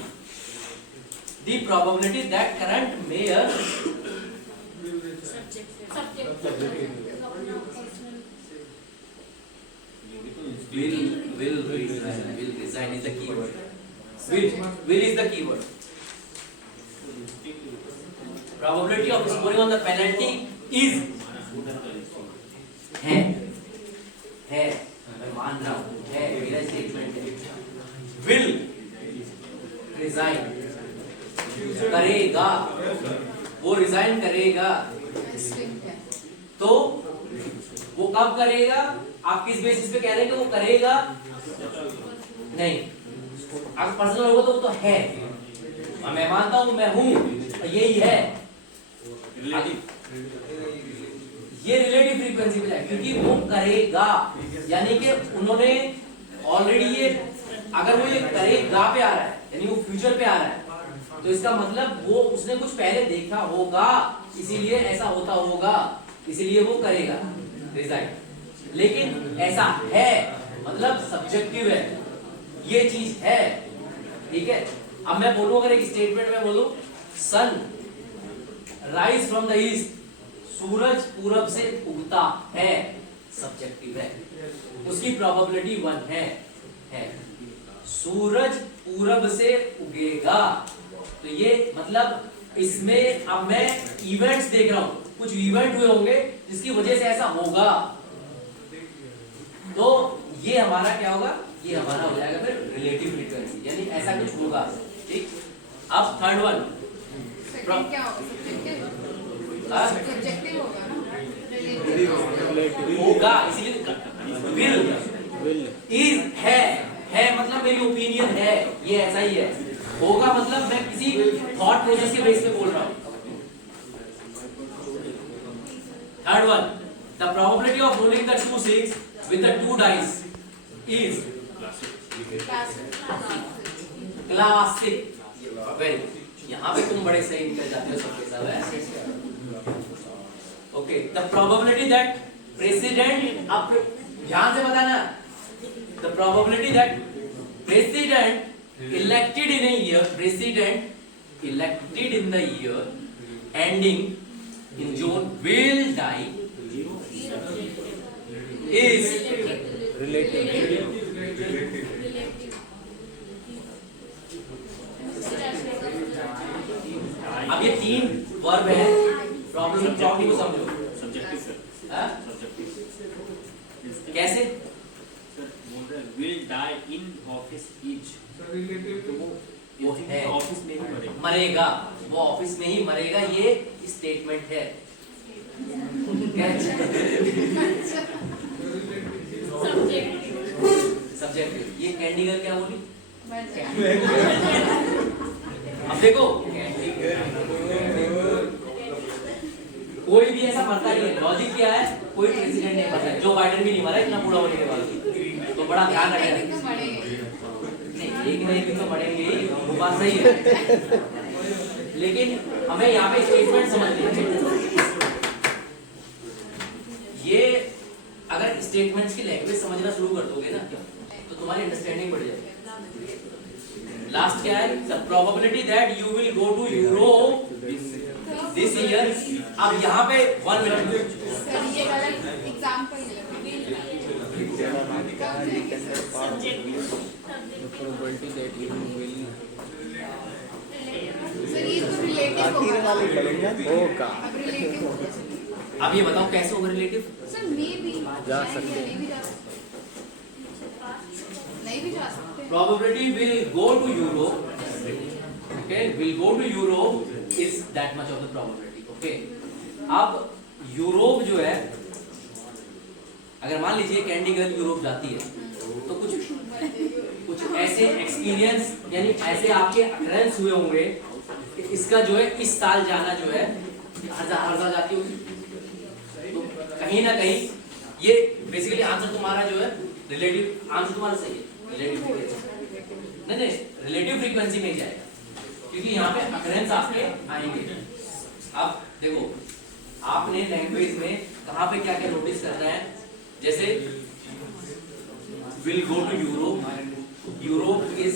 the probability that current mayor will resign is the keyword. Will is the keyword. Probability of scoring on the penalty is है, मैं मान रहा हूँ, है, मेरा statement है. Will resign करेगा, वो रिजाइन करेगा. तो वो कब करेगा? आप किस बेसिस पे कह रहे हैं कि वो करेगा? नहीं, अगर पर्सनल होगा तो वो तो है, मैं मानता हूं, मैं हूं, यही है. ये रिलेटिव फ्रीक्वेंसी पे जाए, क्योंकि वो करेगा, यानी कि उन्होंने ऑलरेडी ये, अगर वो ये करेगा पे आ रहा है, यानी वो फ्यूचर पे आ रहा है, तो इसका मतलब वो उसने कुछ पहले देखा होगा, इसीलिए ऐसा होता होगा, इसीलिए वो करेगा रिजाइन. लेकिन ऐसा है मतलब सब्जेक्टिव है, ये चीज है. ठीक है, अब मैं बोलूं, अगर एक स्टेटमेंट में बोलूं sun rise from the east, सूरज पूरब से उगता है, सब्जेक्टिव है, उसकी प्रोबेबिलिटी 1 है. सूरज पूरब से उगेगा, तो ये मतलब इसमें अब मैं इवेंट्स देख रहा हूं, कुछ इवेंट हुए होंगे जिसकी वजह से ऐसा होगा, तो ये हमारा क्या होगा? ये हमारा हो जाएगा फिर रिलेटिव फ्रीक्वेंसी, यानी ऐसा कुछ होगा. ठीक, अब थर्ड वन सेकंड क्या होगा? सब्जेक्टिव होगा ना, रिलेटिव होगा, इसीलिए विल इज है मतलब मेरी ओपिनियन है, ये ऐसा ही है. होगा मतलब मैं किसी थॉट प्रोसेस के बेस पे बोल रहा हूं. Third one, the probability of rolling the 2 6 with the 2 dice is classic. Very, यहाँ पे तुम बड़े सही निकल जाते हो सबके सब है. Okay, the probability that president, अब ध्यान से बताना, the probability that president elected in a year, president elected in the year ending in June will die is relative. अब ये 3 वर्ब है, प्रॉब्लम को समझो. सब्जेक्टिव, कैसे? will die in office is relative तो वो वो है ऑफिस में ही मरेगा। मरेगा, वो ऑफिस में ही मरेगा, ये स्टेटमेंट है। सब्जेक्ट ये कैंडी गर्ल क्या बोली? अब देखो कोई भी ऐसा मरता नहीं है, लॉजिक क्या है, कोई प्रेसिडेंट नहीं मरता है, जो बाइडेन भी नहीं मरा इतना बूढ़ा होने के बाद, तो बड़ा ध्यान रखें। नहीं एक नहीं भी तो मरेंगे ही, वो बात सही है, लेकिन हमें यहाँ पे स्टेटमेंट समझनी है। ये अगर स्टेटमेंट्स की लैंग्वेज समझना शुरू कर दोगे ना तो तुम्हारी अंडरस्टैंडिंग बढ़ जाएगी। लास्ट क्या है? The probability that you will go to Europe this year. अब यहाँ पे 1 मिनट सर ये वाला एग्जांपल है probability that you will sir ये तो रिलेटिव आखिर वाले बोलेंगे होगा। अब रिलेटिव हो गया सर। अब ये बताओ कैसे होगा रिलेटिव? सर मे भी जा सकते हैं। नहीं भी जा सकते, नहीं भी जा सकते। Probability will go to Europe. Okay, will go to Europe is that much of the probability. Okay. अब यूरोप जो है, अगर मान लीजिए कैंडी गर्ल यूरोप जाती है तो कुछ ऐसे एक्सपीरियंस यानी ऐसे आपके अकरेंस हुए होंगे कि इसका जो है इस साल जाना जो है हर साल जाती होगी, तो कहीं ना कहीं ये बेसिकली आंसर तुम्हारा जो है रिलेटिव आंसर तुम्हारा सही है, रिलेटिव नहीं रिलेटिव फ्रीक्वेंसी में ही जाएगा, क्योंकि यहाँ पे अकरेंस आपके आएंगे। अब देखो आपने लैंग्वेज में कहाँ पे क्या क्या नोटिस करना है, जैसे will go to Europe, Europe is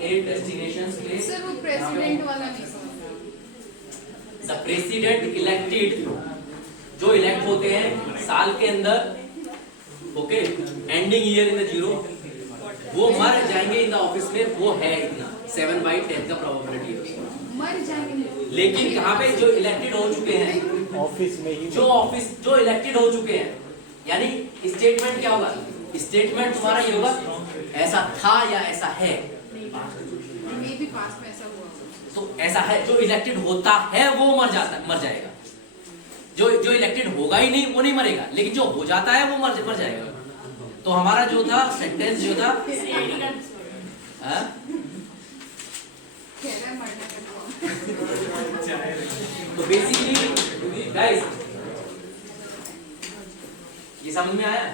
a destination place. Sir वो प्रेसिडेंट वाला नहीं समझा। द प्रेसिडेंट इलेक्टेड, जो इलेक्ट होते हैं साल के अंदर, okay, ending year in the zero, वो मर जाएंगे इन द ऑफिस में, वो है इतना 7/10 का प्रोबेबिलिटी है। मर जाएंगे लेकिन कहाँ पे जो इलेक्टेड हो चुके हैं, ऑफिस में ही जो इलेक्टेड हो चुके हैं, यानी स्टेटमेंट क्या होगा? स्टेटमेंट तुम्हारा ये होगा ऐसा था या ऐसा है, मे भी पास में ऐसा हुआ। तो ऐसा है, जो इलेक्टेड होता है वो मर जाएगा, जो इलेक्टेड होगा ही नहीं वो नहीं मरेगा, लेकिन जो हो जाता है वो मर जाएगा। तो हमारा जो था सेंटेंस जो था हाँ? कह रहा है मरना confirm। तो बेसिकली गाइस ये समझ में आया?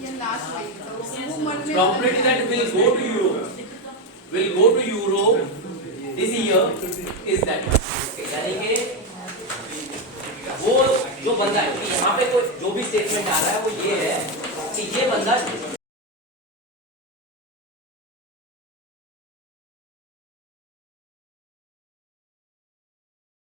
ये लास्ट वाली तो वो मरने Probability that will go to Europe this year is that much. यानी कि वो जो बंदा है, यहाँ पे कोई जो भी स्टेटमेंट आ रहा है वो ये है कि ये बंदा